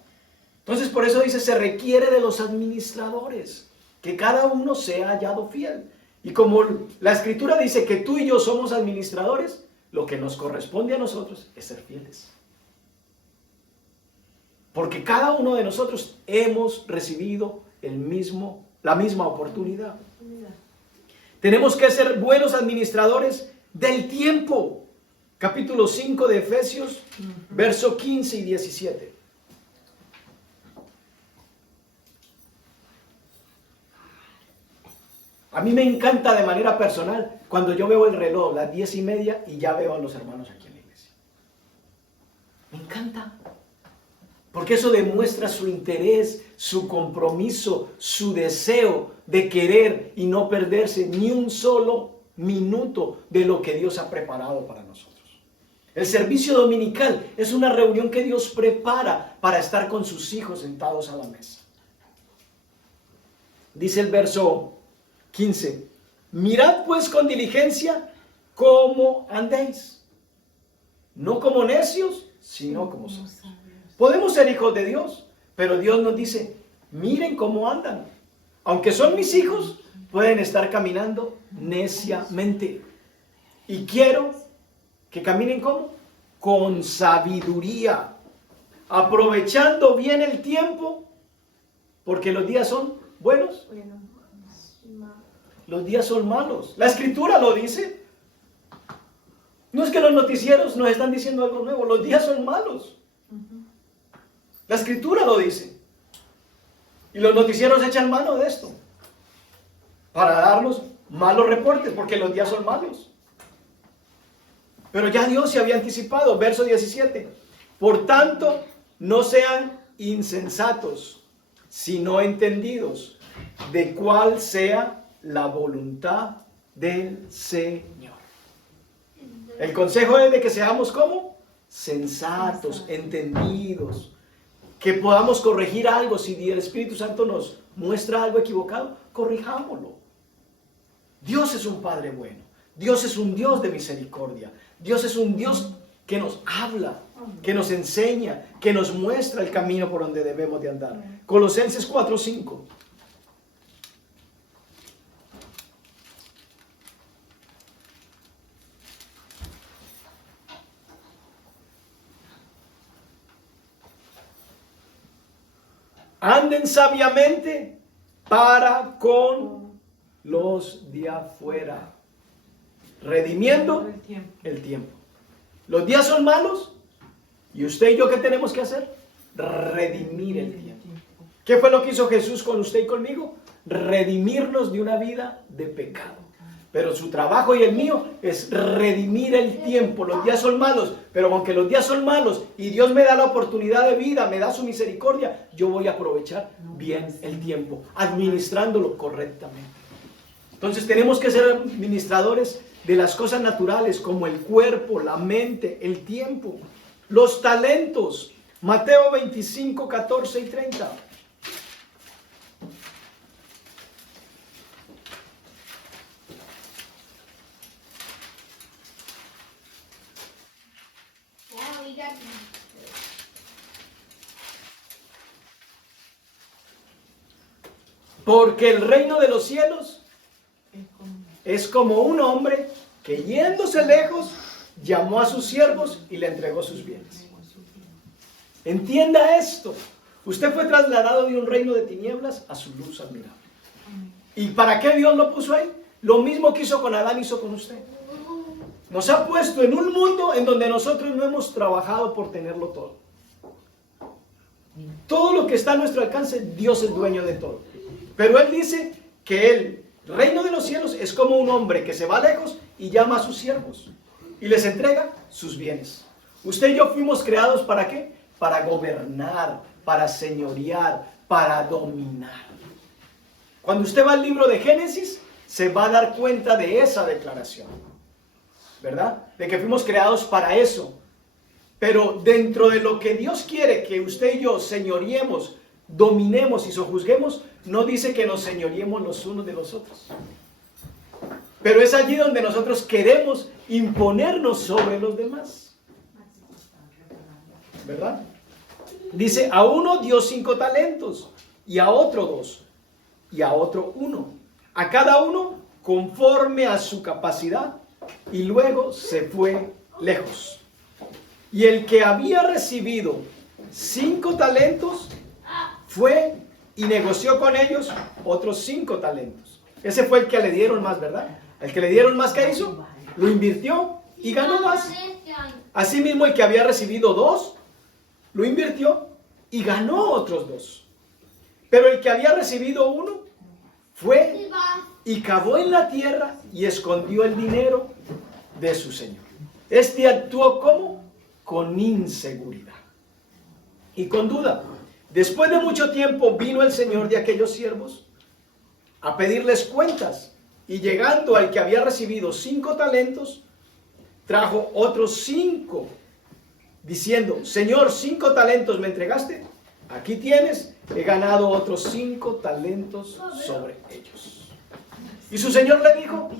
Entonces por eso dice, se requiere de los administradores, que cada uno sea hallado fiel. Y como la Escritura dice que tú y yo somos administradores, lo que nos corresponde a nosotros es ser fieles. Porque cada uno de nosotros hemos recibido la misma oportunidad. Tenemos que ser buenos administradores del tiempo. Capítulo 5 de Efesios, verso 15 y 17. A mí me encanta de manera personal cuando yo veo el reloj, las 10:30, y ya veo a los hermanos aquí en la iglesia. Me encanta. Porque eso demuestra su interés, su compromiso, su deseo de querer y no perderse ni un solo minuto de lo que Dios ha preparado para nosotros. El servicio dominical es una reunión que Dios prepara para estar con sus hijos sentados a la mesa. Dice el verso 15, mirad pues con diligencia cómo andéis, no como necios, sino como sabios. Podemos ser hijos de Dios, pero Dios nos dice, miren cómo andan. Aunque son mis hijos, pueden estar caminando neciamente. Y quiero que caminen ¿cómo? Con sabiduría, aprovechando bien el tiempo, Porque los días son buenos, los días son malos. La Escritura lo dice. No es que los noticieros nos están diciendo algo nuevo, los días son malos. La Escritura lo dice. Y los noticieros echan mano de esto para darnos malos reportes, porque los días son malos. Pero ya Dios se había anticipado. Verso 17. Por tanto, no sean insensatos, sino entendidos de cuál sea la voluntad del Señor. El consejo es de que seamos como sensatos, entendidos, que podamos corregir algo. Si el Espíritu Santo nos muestra algo equivocado, corrijámoslo. Dios es un Padre bueno. Dios es un Dios de misericordia. Dios es un Dios que nos habla, que nos enseña, que nos muestra el camino por donde debemos de andar. Colosenses 4:5. Anden sabiamente para con los de afuera, redimiendo el tiempo. Los días son malos y usted y yo, ¿qué tenemos que hacer? Redimir el tiempo. ¿Qué fue lo que hizo Jesús con usted y conmigo? Redimirnos de una vida de pecado. Pero su trabajo y el mío es redimir el tiempo. Los días son malos, pero aunque los días son malos y Dios me da la oportunidad de vida, me da su misericordia, yo voy a aprovechar bien el tiempo, administrándolo correctamente. Entonces tenemos que ser administradores de las cosas naturales, como el cuerpo, la mente, el tiempo, los talentos. Mateo 25, 14 y 30. Porque el reino de los cielos es como un hombre que, yéndose lejos, llamó a sus siervos y le entregó sus bienes. Entienda esto. Usted fue trasladado de un reino de tinieblas a su luz admirable. ¿Y para qué Dios lo puso ahí? Lo mismo que hizo con Adán, hizo con usted. Nos ha puesto en un mundo en donde nosotros no hemos trabajado por tenerlo todo. Todo lo que está a nuestro alcance, Dios es dueño de todo. Pero Él dice que el reino de los cielos es como un hombre que se va lejos y llama a sus siervos y les entrega sus bienes. Usted y yo fuimos creados ¿para qué? Para gobernar, para señorear, para dominar. Cuando usted va al libro de Génesis, se va a dar cuenta de esa declaración, ¿verdad? De que fuimos creados para eso. Pero dentro de lo que Dios quiere que usted y yo señoreemos, dominemos y sojuzguemos, no dice que nos señoreemos los unos de los otros. Pero es allí donde nosotros queremos imponernos sobre los demás, ¿verdad? Dice, a uno dio 5 talentos, y a otro 2, y a otro 1. A cada uno conforme a su capacidad, y luego se fue lejos. Y el que había recibido 5 talentos fue y negoció con ellos otros 5 talentos. Ese fue el que le dieron más, ¿verdad? El que le dieron más, ¿qué hizo? Lo invirtió y ganó más. Asimismo, el que había recibido 2, lo invirtió y ganó otros 2. Pero el que había recibido 1, fue y cavó en la tierra y escondió el dinero de su señor. Este actuó ¿cómo? Con inseguridad y con duda. Después de mucho tiempo vino el señor de aquellos siervos a pedirles cuentas, y llegando al que había recibido 5 talentos, trajo otros 5, diciendo, Señor, 5 talentos me entregaste, aquí tienes, he ganado otros 5 talentos sobre ellos. Y su señor le dijo,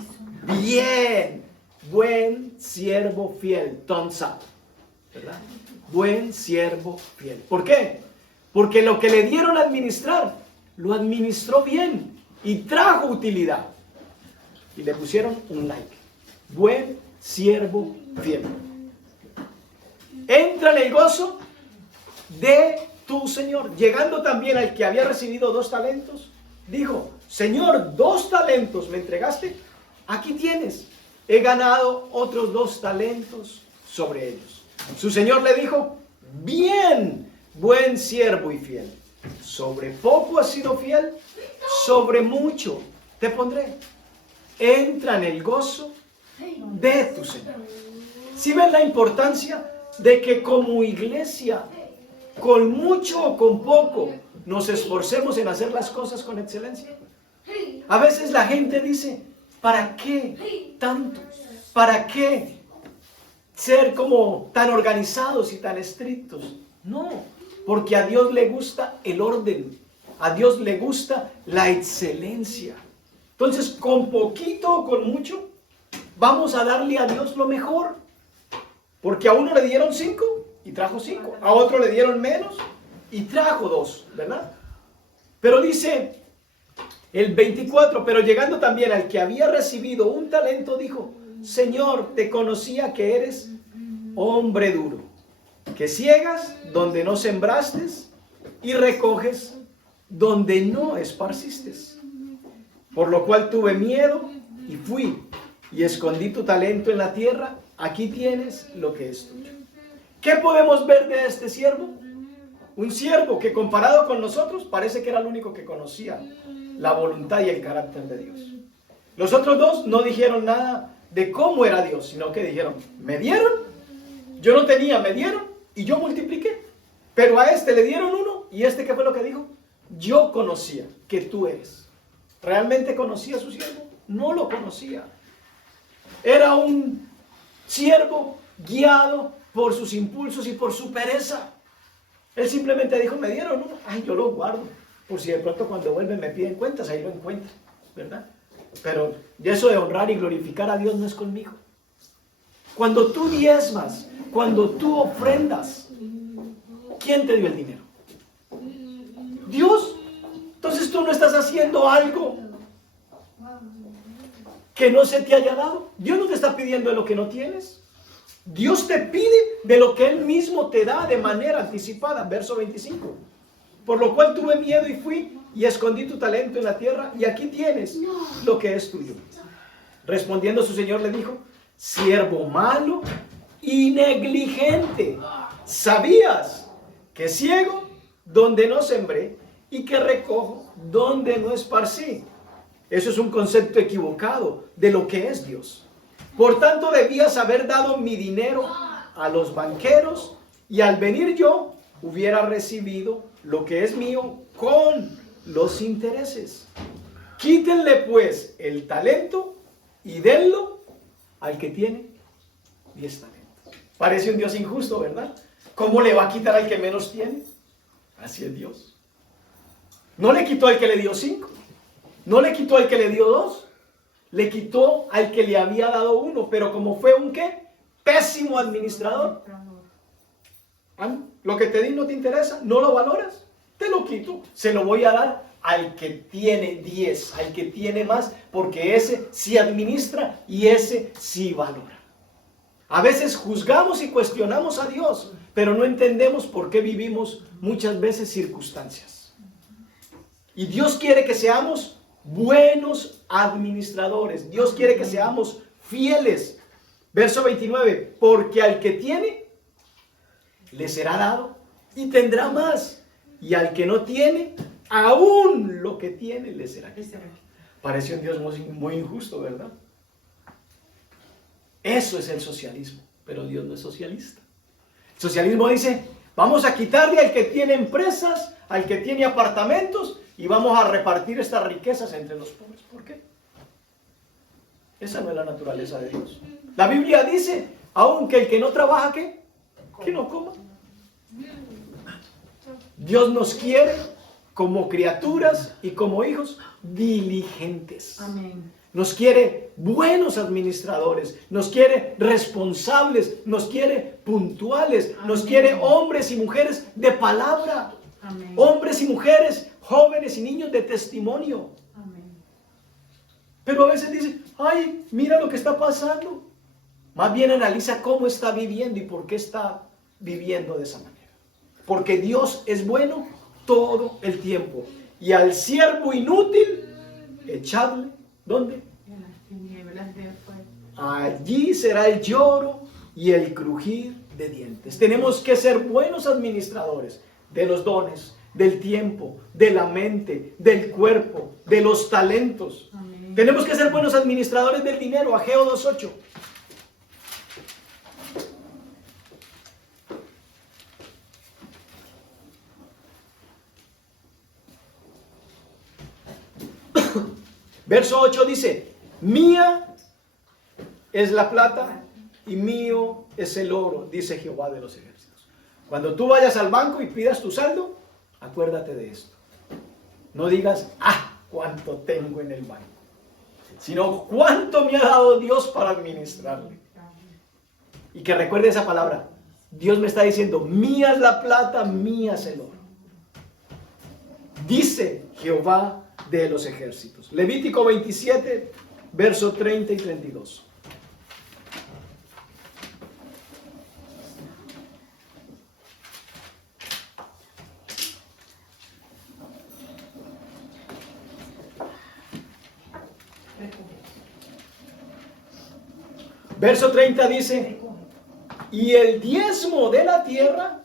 bien, buen siervo fiel, thumbs up, ¿verdad? Buen siervo fiel. ¿Por qué? Porque lo que le dieron a administrar, lo administró bien y trajo utilidad. Y le pusieron un like. Buen siervo fiel. Entra en el gozo de tu Señor. Llegando también al que había recibido 2 talentos, dijo, Señor, 2 talentos me entregaste, aquí tienes, he ganado otros 2 talentos sobre ellos. Su Señor le dijo, bien, buen siervo y fiel, sobre poco has sido fiel, sobre mucho te pondré. Entra en el gozo de tu Señor. ¿Sí ven la importancia de que como iglesia, con mucho o con poco, nos esforcemos en hacer las cosas con excelencia? A veces la gente dice, ¿para qué tanto? ¿Para qué ser como tan organizados y tan estrictos? No, porque a Dios le gusta el orden, a Dios le gusta la excelencia. Entonces, con poquito o con mucho, vamos a darle a Dios lo mejor. Porque a uno le dieron 5 y trajo 5, a otro le dieron menos y trajo 2, ¿verdad? Pero dice el 24, pero llegando también al que había recibido 1 talento, dijo, Señor, te conocía que eres hombre duro, que ciegas donde no sembraste y recoges donde no esparciste. Por lo cual tuve miedo y fui y escondí tu talento en la tierra. Aquí tienes lo que es tuyo. ¿Qué podemos ver de este siervo? Un siervo que comparado con nosotros parece que era el único que conocía la voluntad y el carácter de Dios. Los otros 2 no dijeron nada de cómo era Dios, sino que dijeron, me dieron, yo no tenía, me dieron y yo multipliqué. Pero a este le dieron 1 y este, ¿qué fue lo que dijo? Yo conocía que tú eres. ¿Realmente conocía a su siervo? No lo conocía. Era un siervo guiado por sus impulsos y por su pereza. Él simplemente dijo, me dieron 1, ay, yo lo guardo, por si de pronto cuando vuelven me piden cuentas, ahí lo encuentro, ¿verdad? Pero eso de honrar y glorificar a Dios no es conmigo. Cuando tú diezmas, cuando tú ofrendas, ¿quién te dio el dinero? Dios. Entonces tú no estás haciendo algo que no se te haya dado. Dios no te está pidiendo de lo que no tienes. Dios te pide de lo que Él mismo te da de manera anticipada. Verso 25. Por lo cual tuve miedo y fui y escondí tu talento en la tierra y aquí tienes lo que es tuyo. Respondiendo su Señor le dijo, siervo malo y negligente, ¿sabías que ciego donde no sembré y que recojo donde no esparcí? Eso es un concepto equivocado de lo que es Dios. Por tanto, debías haber dado mi dinero a los banqueros y al venir yo hubiera recibido lo que es mío con los intereses. Quítenle pues el talento y denlo al que tiene 10 talentos. Parece un Dios injusto, ¿verdad? ¿Cómo le va a quitar al que menos tiene? Así es Dios. No le quitó al que le dio 5. No le quitó al que le dio 2. Le quitó al que le había dado 1. Pero como fue un ¿qué? Pésimo administrador. Lo que te di no te interesa, no lo valoras, te lo quito. Se lo voy a dar al que tiene 10, al que tiene más, porque ese sí administra y ese sí valora. A veces juzgamos y cuestionamos a Dios, pero no entendemos por qué vivimos muchas veces circunstancias. Y Dios quiere que seamos buenos administradores. Dios quiere que seamos fieles. Verso 29. Porque al que tiene, le será dado y tendrá más. Y al que no tiene, aún lo que tiene le será quitado. Parece un Dios muy injusto, ¿verdad? Eso es el socialismo. Pero Dios no es socialista. El socialismo dice, vamos a quitarle al que tiene empresas, al que tiene apartamentos, y vamos a repartir estas riquezas entre los pobres. ¿Por qué? Esa no es la naturaleza de Dios. La Biblia dice, aunque el que no trabaja, ¿qué? Que no coma. Dios nos quiere como criaturas y como hijos diligentes. Amén. Nos quiere buenos administradores, nos quiere responsables, nos quiere puntuales, Amén. Nos quiere hombres y mujeres de palabra. Amén. Hombres y mujeres, jóvenes y niños de testimonio. Amén. Pero a veces dice, ay, mira lo que está pasando. Más bien analiza cómo está viviendo y por qué está viviendo de esa manera. porque Dios es bueno todo el tiempo. Y al siervo inútil, echadle, ¿dónde? En las tinieblas de afuera. Allí será el lloro y el crujir de dientes. Tenemos que ser buenos administradores de los dones, del tiempo, de la mente, del cuerpo, de los talentos. Amén. Tenemos que ser buenos administradores del dinero. Ageo 2:8. Verso 8 dice: mía es la plata y mío es el oro, dice Jehová de los ejércitos. Cuando tú vayas al banco y pidas tu saldo, acuérdate de esto. No digas, cuánto tengo en el banco, sino cuánto me ha dado Dios para administrarle. Y que recuerde esa palabra. Dios me está diciendo, mía es la plata, mía es el oro. Dice Jehová de los ejércitos. Levítico 27, verso 30 y 32. Verso 30 dice: y el diezmo de la tierra,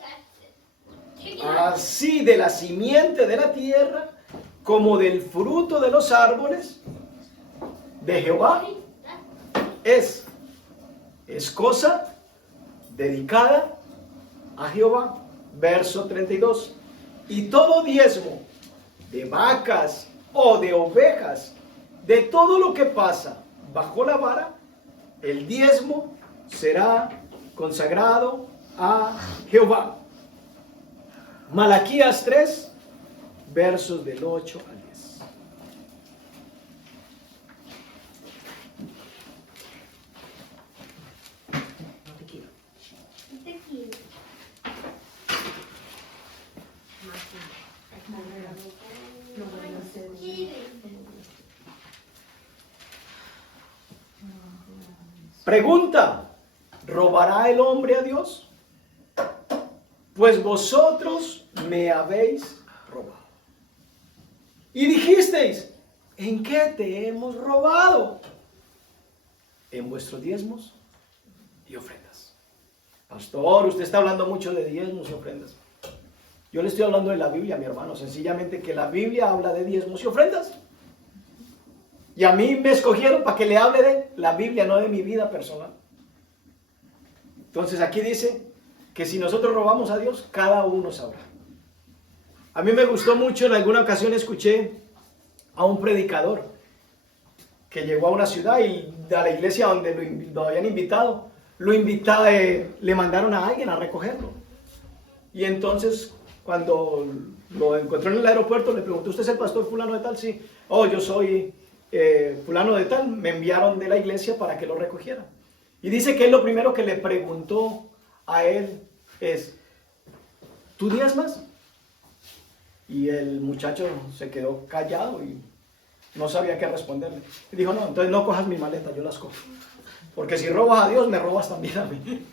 así de la simiente de la tierra, como del fruto de los árboles de Jehová, es cosa dedicada a Jehová. Verso 32. Y todo diezmo de vacas o de ovejas, de todo lo que pasa bajo la vara, el diezmo será consagrado a Jehová. Malaquías 3, versos del 8 al 10. Pregunta: ¿robará el hombre a Dios? Pues vosotros me habéis robado. Y dijisteis: ¿en qué te hemos robado? En vuestros diezmos y ofrendas. Pastor, usted está hablando mucho de diezmos y ofrendas. Yo le estoy hablando de la Biblia, mi hermano. Sencillamente que la Biblia habla de diezmos y ofrendas. Y a mí me escogieron para que le hable de la Biblia, no de mi vida personal. Entonces aquí dice que si nosotros robamos a Dios, cada uno sabrá. A mí me gustó mucho, en alguna ocasión escuché a un predicador que llegó a una ciudad y a la iglesia donde lo habían invitado, le mandaron a alguien a recogerlo. Y entonces cuando lo encontró en el aeropuerto, le preguntó: ¿usted es el pastor fulano de tal? Sí. Oh, yo soy fulano de tal, me enviaron de la iglesia para que lo recogiera. Y dice que él lo primero que le preguntó a él es: ¿tú diezmas? Y el muchacho se quedó callado y no sabía qué responderle. Y dijo: no, entonces no cojas mi maleta, yo las cojo. Porque si robas a Dios, me robas también a mí.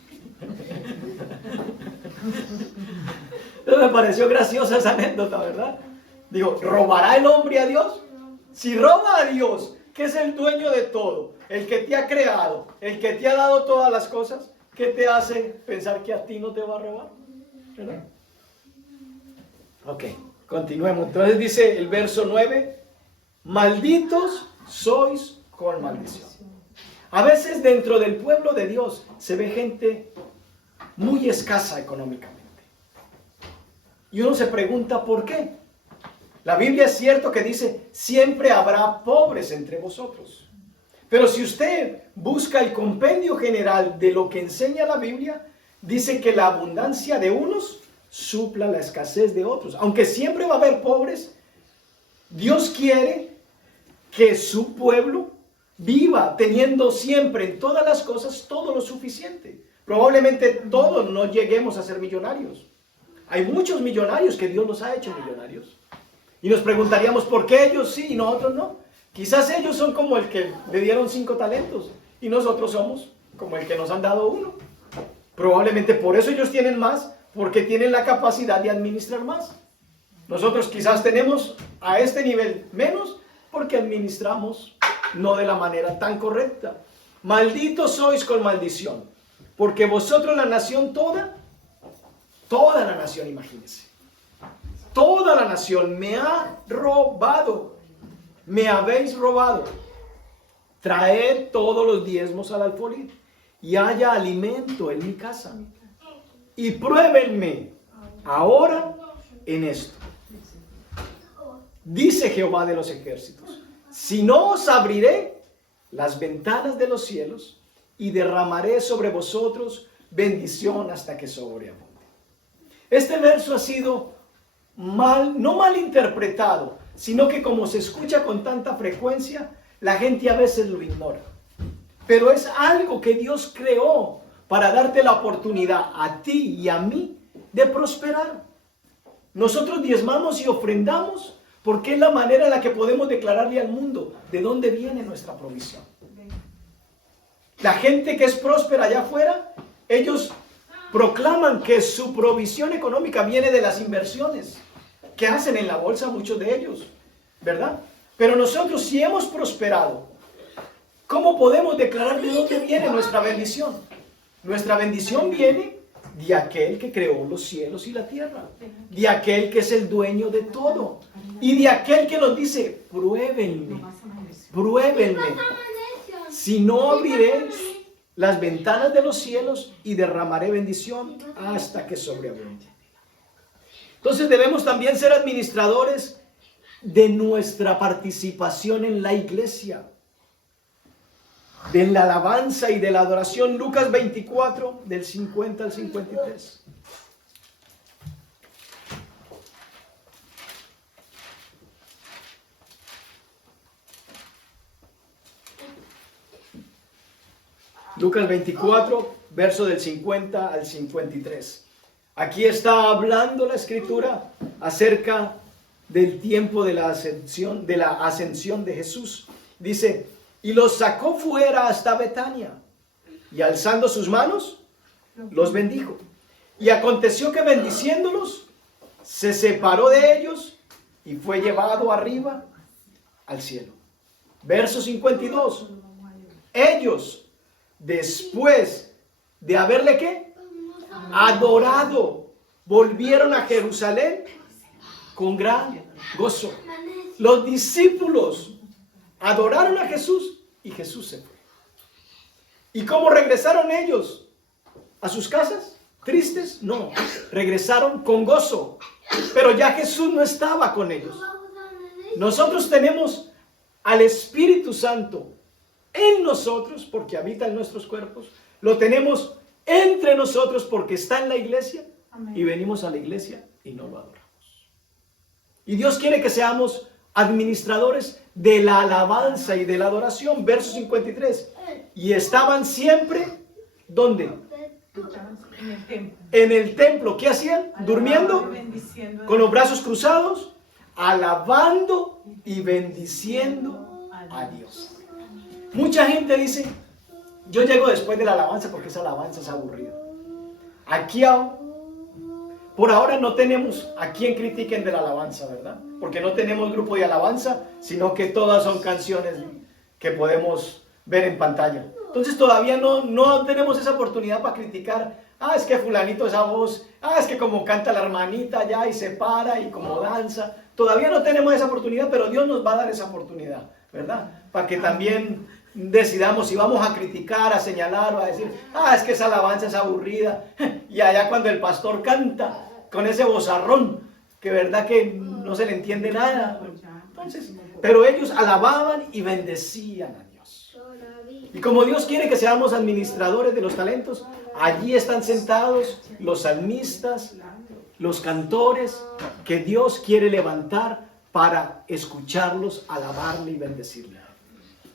Entonces me pareció graciosa esa anécdota, ¿verdad? Digo, ¿robará el hombre a Dios? Si roba a Dios, que es el dueño de todo, el que te ha creado, el que te ha dado todas las cosas, ¿qué te hace pensar que a ti no te va a robar? ¿Verdad? Ok, continuemos. Entonces dice el verso 9: malditos sois con maldición. A veces dentro del pueblo de Dios se ve gente muy escasa económicamente. Y uno se pregunta ¿por qué? La Biblia es cierto que dice: siempre habrá pobres entre vosotros. Pero si usted busca el compendio general de lo que enseña la Biblia, dice que la abundancia de unos supla la escasez de otros. Aunque siempre va a haber pobres, Dios quiere que su pueblo viva teniendo siempre en todas las cosas todo lo suficiente. Probablemente todos no lleguemos a ser millonarios. Hay muchos millonarios que Dios los ha hecho millonarios. Y nos preguntaríamos ¿por qué ellos sí y nosotros no? Quizás ellos son como el que le dieron 5 talentos y nosotros somos como el que nos han dado 1. Probablemente por eso ellos tienen más, porque tienen la capacidad de administrar más. Nosotros quizás tenemos a este nivel menos porque administramos no de la manera tan correcta. Malditos sois con maldición, porque vosotros la nación toda la nación, imagínense, toda la nación me ha robado, me habéis robado. Traed todos los diezmos al alfolí y haya alimento en mi casa. Y pruébenme ahora en esto. Dice Jehová de los ejércitos, si no os abriré las ventanas de los cielos y derramaré sobre vosotros bendición hasta que sobreabunde. Este verso ha sido no mal interpretado, sino que como se escucha con tanta frecuencia, la gente a veces lo ignora. Pero es algo que Dios creó para darte la oportunidad a ti y a mí de prosperar. Nosotros diezmamos y ofrendamos porque es la manera en la que podemos declararle al mundo de dónde viene nuestra provisión. La gente que es próspera allá afuera, ellos proclaman que su provisión económica viene de las inversiones que hacen en la bolsa, muchos de ellos, ¿verdad? Pero nosotros, si hemos prosperado, ¿cómo podemos declarar de dónde viene nuestra bendición? Nuestra bendición viene de aquel que creó los cielos y la tierra, de aquel que es el dueño de todo, y de aquel que nos dice, pruébenme, pruébenme, si no abriré las ventanas de los cielos y derramaré bendición hasta que sobreabunde. Entonces debemos también ser administradores de nuestra participación en la iglesia, de la alabanza y de la adoración. Lucas 24, del 50 al 53. Lucas 24, verso del 50 al 53. Aquí está hablando la Escritura acerca del tiempo de la ascensión de Jesús. Dice, y los sacó fuera hasta Betania, y alzando sus manos, los bendijo. Y aconteció que bendiciéndolos, se separó de ellos y fue llevado arriba al cielo. Verso 52. Ellos, después de haberle ¿qué? Adorado, volvieron a Jerusalén con gran gozo. Los discípulos adoraron a Jesús y Jesús se fue. ¿Y cómo regresaron ellos a sus casas? ¿Tristes? No, regresaron con gozo. Pero ya Jesús no estaba con ellos. Nosotros tenemos al Espíritu Santo en nosotros porque habita en nuestros cuerpos. Lo tenemos entre nosotros porque está en la iglesia. Amén. Y venimos a la iglesia y no lo adoramos. Y Dios quiere que seamos administradores de la alabanza y de la adoración. Verso 53. Y estaban siempre, ¿dónde? En el templo. En el templo. ¿Qué hacían? Durmiendo, con los brazos cruzados, alabando y bendiciendo a Dios. Mucha gente dice, yo llego después de la alabanza porque esa alabanza es aburrida. Aquí por ahora no tenemos a quien critiquen de la alabanza, ¿verdad? Porque no tenemos grupo de alabanza, sino que todas son canciones que podemos ver en pantalla. Entonces todavía no tenemos esa oportunidad para criticar. Es que fulanito esa voz, es que como canta la hermanita allá y se para y como danza. Todavía no tenemos esa oportunidad, pero Dios nos va a dar esa oportunidad, ¿verdad? Para que también decidamos si vamos a criticar, a señalar o a decir, es que esa alabanza es aburrida. Y allá cuando el pastor canta con ese vozarrón, que verdad que no se le entiende nada. Entonces, pero ellos alababan y bendecían a Dios. Y como Dios quiere que seamos administradores de los talentos, allí están sentados los salmistas, los cantores, que Dios quiere levantar para escucharlos, alabarle y bendecirle.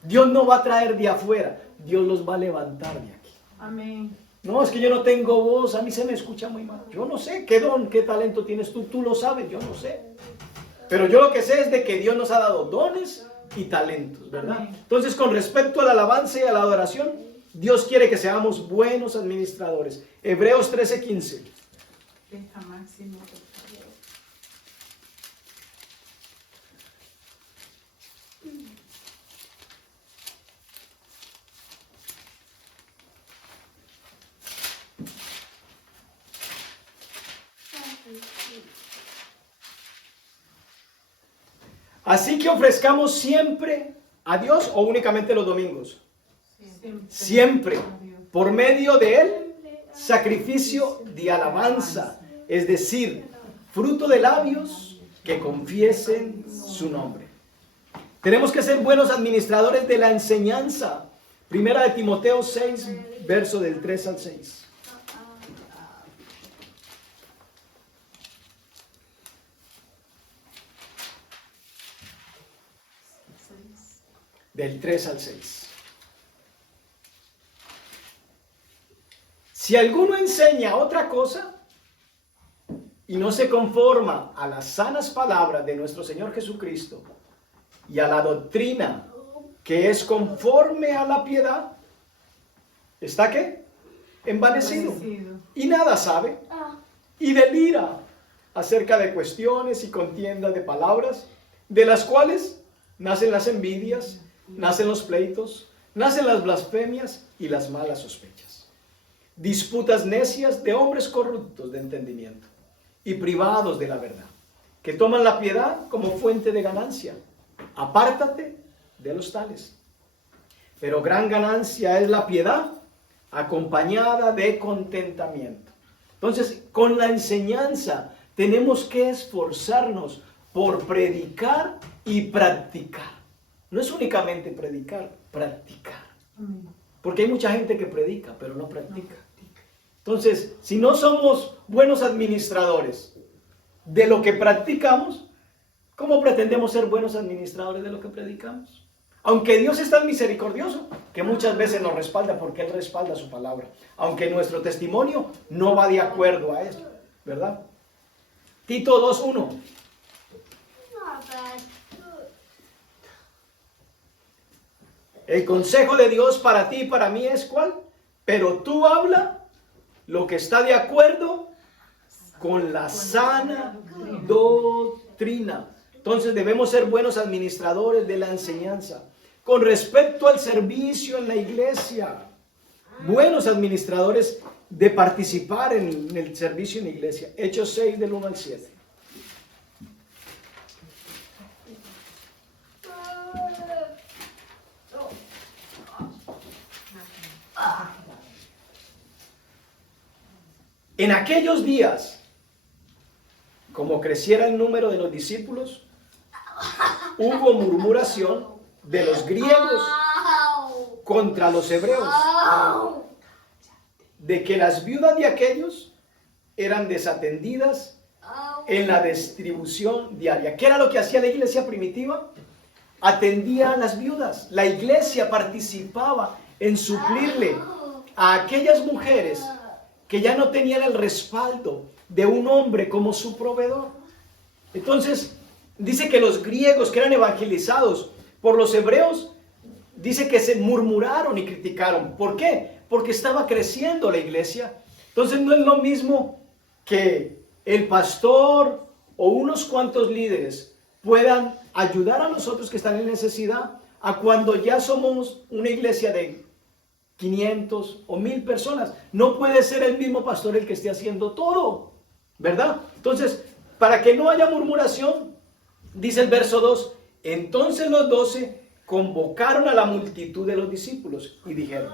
Dios no va a traer de afuera, Dios los va a levantar de aquí. Amén. No, es que yo no tengo voz, a mí se me escucha muy mal. Yo no sé qué don, qué talento tienes tú lo sabes, yo no sé. Pero yo lo que sé es de que Dios nos ha dado dones y talentos, ¿verdad? Amén. Entonces, con respecto a la alabanza y a la adoración, Dios quiere que seamos buenos administradores. Hebreos 13:15. Deja Máximo, por favor. Así que ofrezcamos siempre a Dios o únicamente los domingos. Siempre. Por medio de él, sacrificio de alabanza, es decir, fruto de labios que confiesen su nombre. Tenemos que ser buenos administradores de la enseñanza. Primera de Timoteo 6, verso del 3 al 6. Del 3 al 6. Si alguno enseña otra cosa y no se conforma a las sanas palabras de nuestro Señor Jesucristo y a la doctrina que es conforme a la piedad, ¿está qué? Envanecido. Y nada sabe. Y delira acerca de cuestiones y contiendas de palabras, de las cuales nacen las envidias, nacen los pleitos, nacen las blasfemias y las malas sospechas. Disputas necias de hombres corruptos de entendimiento y privados de la verdad, que toman la piedad como fuente de ganancia. Apártate de los tales. Pero gran ganancia es la piedad acompañada de contentamiento. Entonces, con la enseñanza tenemos que esforzarnos por predicar y practicar. No es únicamente predicar, practicar. Porque hay mucha gente que predica, pero no practica. Entonces, si no somos buenos administradores de lo que practicamos, ¿cómo pretendemos ser buenos administradores de lo que predicamos? Aunque Dios es tan misericordioso, que muchas veces nos respalda porque Él respalda su palabra. Aunque nuestro testimonio no va de acuerdo a eso, ¿verdad? Tito 2:1. El consejo de Dios para ti y para mí es ¿cuál? Pero tú habla lo que está de acuerdo con la sana doctrina. Entonces debemos ser buenos administradores de la enseñanza. Con respecto al servicio en la iglesia, buenos administradores de participar en el servicio en la iglesia. Hechos 6 del 1 al 7. En aquellos días, como creciera el número de los discípulos, hubo murmuración de los griegos contra los hebreos, de que las viudas de aquellos eran desatendidas en la distribución diaria. ¿Qué era lo que hacía la iglesia primitiva? Atendía a las viudas. La iglesia participaba en suplirle a aquellas mujeres que ya no tenían el respaldo de un hombre como su proveedor. Entonces, dice que los griegos que eran evangelizados por los hebreos, dice que se murmuraron y criticaron. ¿Por qué? Porque estaba creciendo la iglesia. Entonces no es lo mismo que el pastor o unos cuantos líderes puedan ayudar a los otros que están en necesidad, a cuando ya somos una iglesia de 500 o 1000 personas. No puede ser el mismo pastor el que esté haciendo todo, ¿verdad? Entonces, para que no haya murmuración, dice el verso 2, entonces los 12 convocaron a la multitud de los discípulos y dijeron,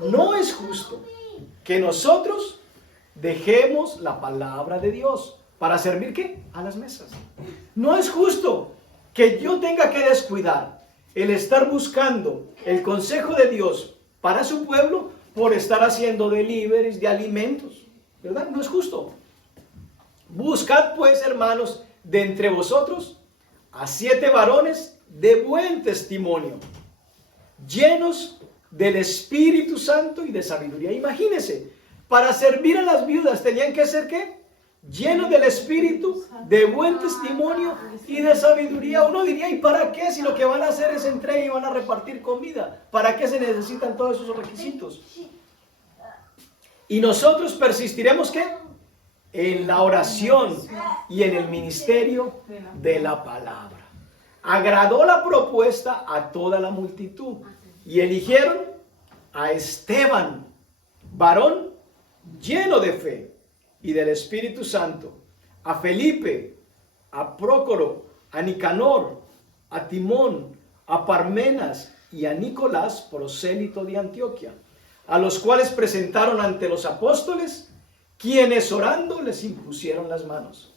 no es justo que nosotros dejemos la palabra de Dios para servir ¿qué? A las mesas. No es justo que yo tenga que descuidar el estar buscando el consejo de Dios para su pueblo por estar haciendo deliveries de alimentos, ¿verdad? No es justo. Buscad pues, hermanos, de entre vosotros a 7 varones de buen testimonio, llenos del Espíritu Santo y de sabiduría. Imagínense, para servir a las viudas tenían que ser ¿qué? Llenos del Espíritu, de buen testimonio y de sabiduría. Uno diría, ¿y para qué? Si lo que van a hacer es entrega y van a repartir comida. ¿Para qué se necesitan todos esos requisitos? Y nosotros persistiremos ¿qué? en la oración y en el ministerio de la palabra. Agradó la propuesta a toda la multitud y eligieron a Esteban, varón lleno de fe y del Espíritu Santo, a Felipe, a Prócoro, a Nicanor, a Timón, a Parmenas y a Nicolás, prosélito de Antioquía, a los cuales presentaron ante los apóstoles, quienes orando les impusieron las manos.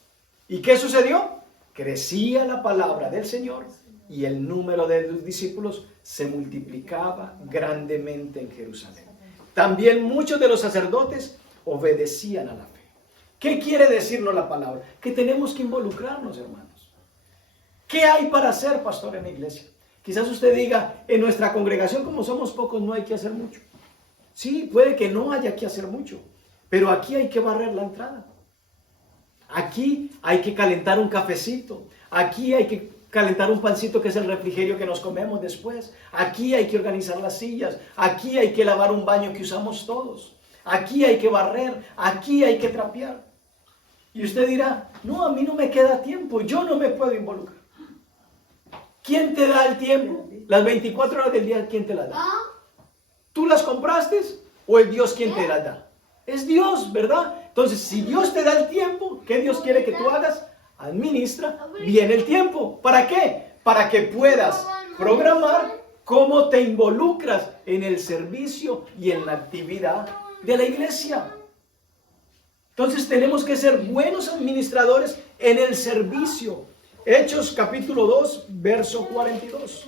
¿Y qué sucedió? Crecía la palabra del Señor y el número de los discípulos se multiplicaba grandemente en Jerusalén. También muchos de los sacerdotes obedecían a la fe. ¿Qué quiere decirnos la palabra? Que tenemos que involucrarnos, hermanos. ¿Qué hay para hacer, pastor, en la iglesia? Quizás usted diga, en nuestra congregación, como somos pocos, no hay que hacer mucho. Sí, puede que no haya que hacer mucho, pero aquí hay que barrer la entrada. Aquí hay que calentar un cafecito. Aquí hay que calentar un pancito que es el refrigerio que nos comemos después. Aquí hay que organizar las sillas. Aquí hay que lavar un baño que usamos todos. Aquí hay que barrer. Aquí hay que trapear. Y usted dirá, no, a mí no me queda tiempo. Yo no me puedo involucrar. ¿Quién te da el tiempo? Las 24 horas del día, ¿quién te las da? ¿Tú las compraste o es Dios quien te las da? Es Dios, ¿verdad? Entonces, si Dios te da el tiempo, ¿qué Dios quiere que tú hagas? Administra bien el tiempo. ¿Para qué? Para que puedas programar cómo te involucras en el servicio y en la actividad de la iglesia. Entonces, tenemos que ser buenos administradores en el servicio. Hechos capítulo 2, verso 42.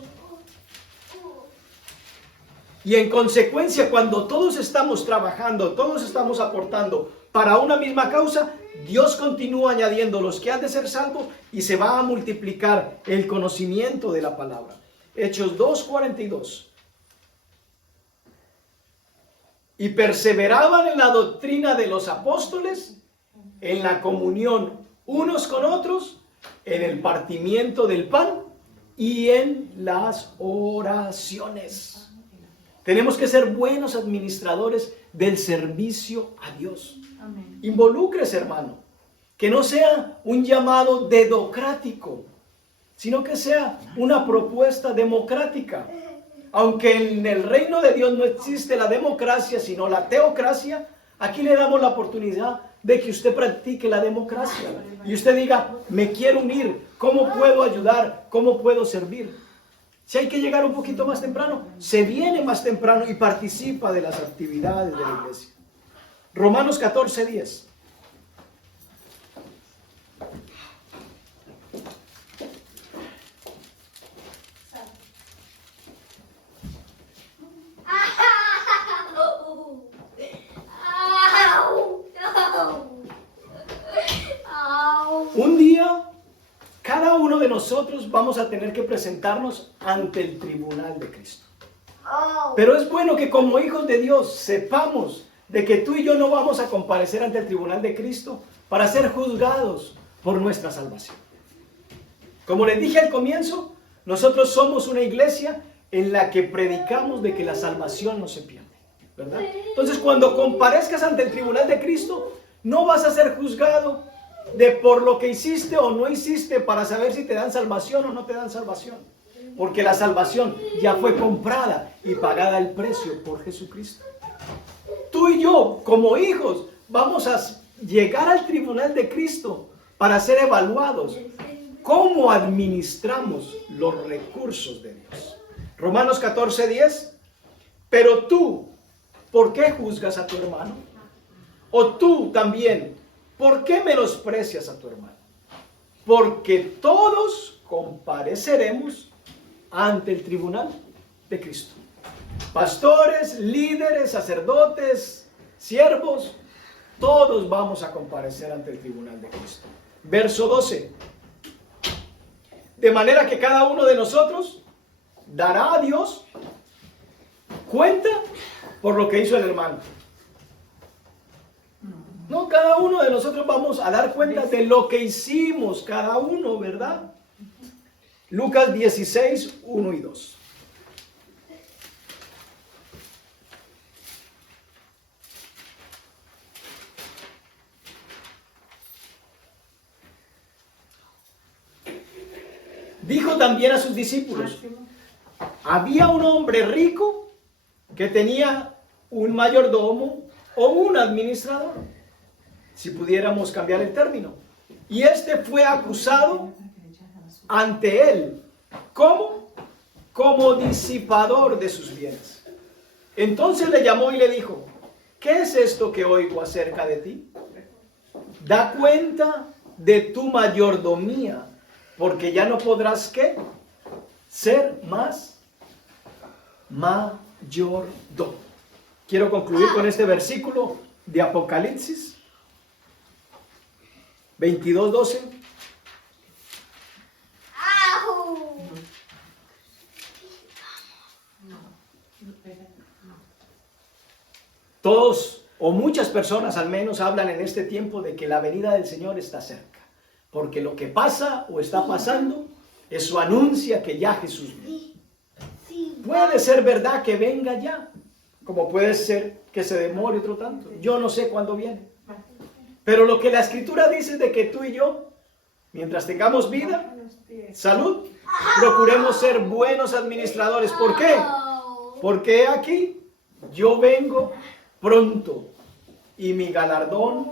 Y en consecuencia, cuando todos estamos trabajando, todos estamos aportando para una misma causa, Dios continúa añadiendo los que han de ser salvos y se va a multiplicar el conocimiento de la palabra. Hechos 2:42. Y perseveraban en la doctrina de los apóstoles, en la comunión unos con otros, en el partimiento del pan y en las oraciones. Tenemos que ser buenos administradores del servicio a Dios. Amén. Involúcrese, hermano. Que no sea un llamado dedocrático, sino que sea una propuesta democrática. Aunque en el reino de Dios no existe la democracia, sino la teocracia, aquí le damos la oportunidad de que usted practique la democracia. Y usted diga, me quiero unir, ¿cómo puedo ayudar? ¿Cómo puedo servir? Si hay que llegar un poquito más temprano, se viene más temprano y participa de las actividades de la iglesia. Romanos 14:10. Un día, cada uno de nosotros vamos a tener que presentarnos ante el tribunal de Cristo. Pero es bueno que como hijos de Dios sepamos de que tú y yo no vamos a comparecer ante el tribunal de Cristo para ser juzgados por nuestra salvación. Como les dije al comienzo, nosotros somos una iglesia en la que predicamos de que la salvación no se pierde, ¿verdad? Entonces, cuando comparezcas ante el tribunal de Cristo, no vas a ser juzgado de por lo que hiciste o no hiciste para saber si te dan salvación o no te dan salvación. Porque la salvación ya fue comprada y pagada el precio por Jesucristo. Tú y yo, como hijos, vamos a llegar al tribunal de Cristo para ser evaluados. ¿Cómo administramos los recursos de Dios? Romanos 14:10. Pero tú, ¿por qué juzgas a tu hermano? O tú también, ¿por qué menosprecias a tu hermano? Porque todos compareceremos ante el tribunal de Cristo. Pastores, líderes, sacerdotes, siervos, todos vamos a comparecer ante el tribunal de Cristo. Verso 12. De manera que cada uno de nosotros dará a Dios cuenta por lo que hizo el hermano. No, cada uno de nosotros vamos a dar cuenta de lo que hicimos, cada uno, ¿verdad? Lucas 16, 1 y 2. Dijo también a sus discípulos, había un hombre rico que tenía un mayordomo o un administrador, si pudiéramos cambiar el término. Y este fue acusado ante él. ¿Cómo? Como disipador de sus bienes. Entonces le llamó y le dijo, ¿qué es esto que oigo acerca de ti? Da cuenta de tu mayordomía, porque ya no podrás, ¿qué? Ser más mayordomo. Quiero concluir con este versículo de Apocalipsis 22:12. Todos o muchas personas al menos hablan en este tiempo de que la venida del Señor está cerca, porque lo que pasa o está pasando, eso anuncia que ya Jesús viene. Puede ser verdad que venga ya, como puede ser que se demore otro tanto. Yo no sé cuándo viene. Pero lo que la Escritura dice es de que tú y yo, mientras tengamos vida, salud, procuremos ser buenos administradores. ¿Por qué? Porque aquí yo vengo pronto y mi galardón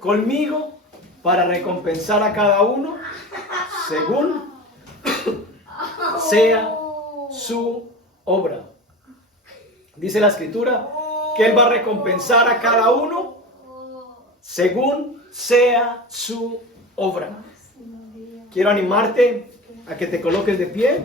conmigo para recompensar a cada uno según sea su obra. Dice la Escritura que Él va a recompensar a cada uno según sea su obra. Quiero animarte a que te coloques de pie.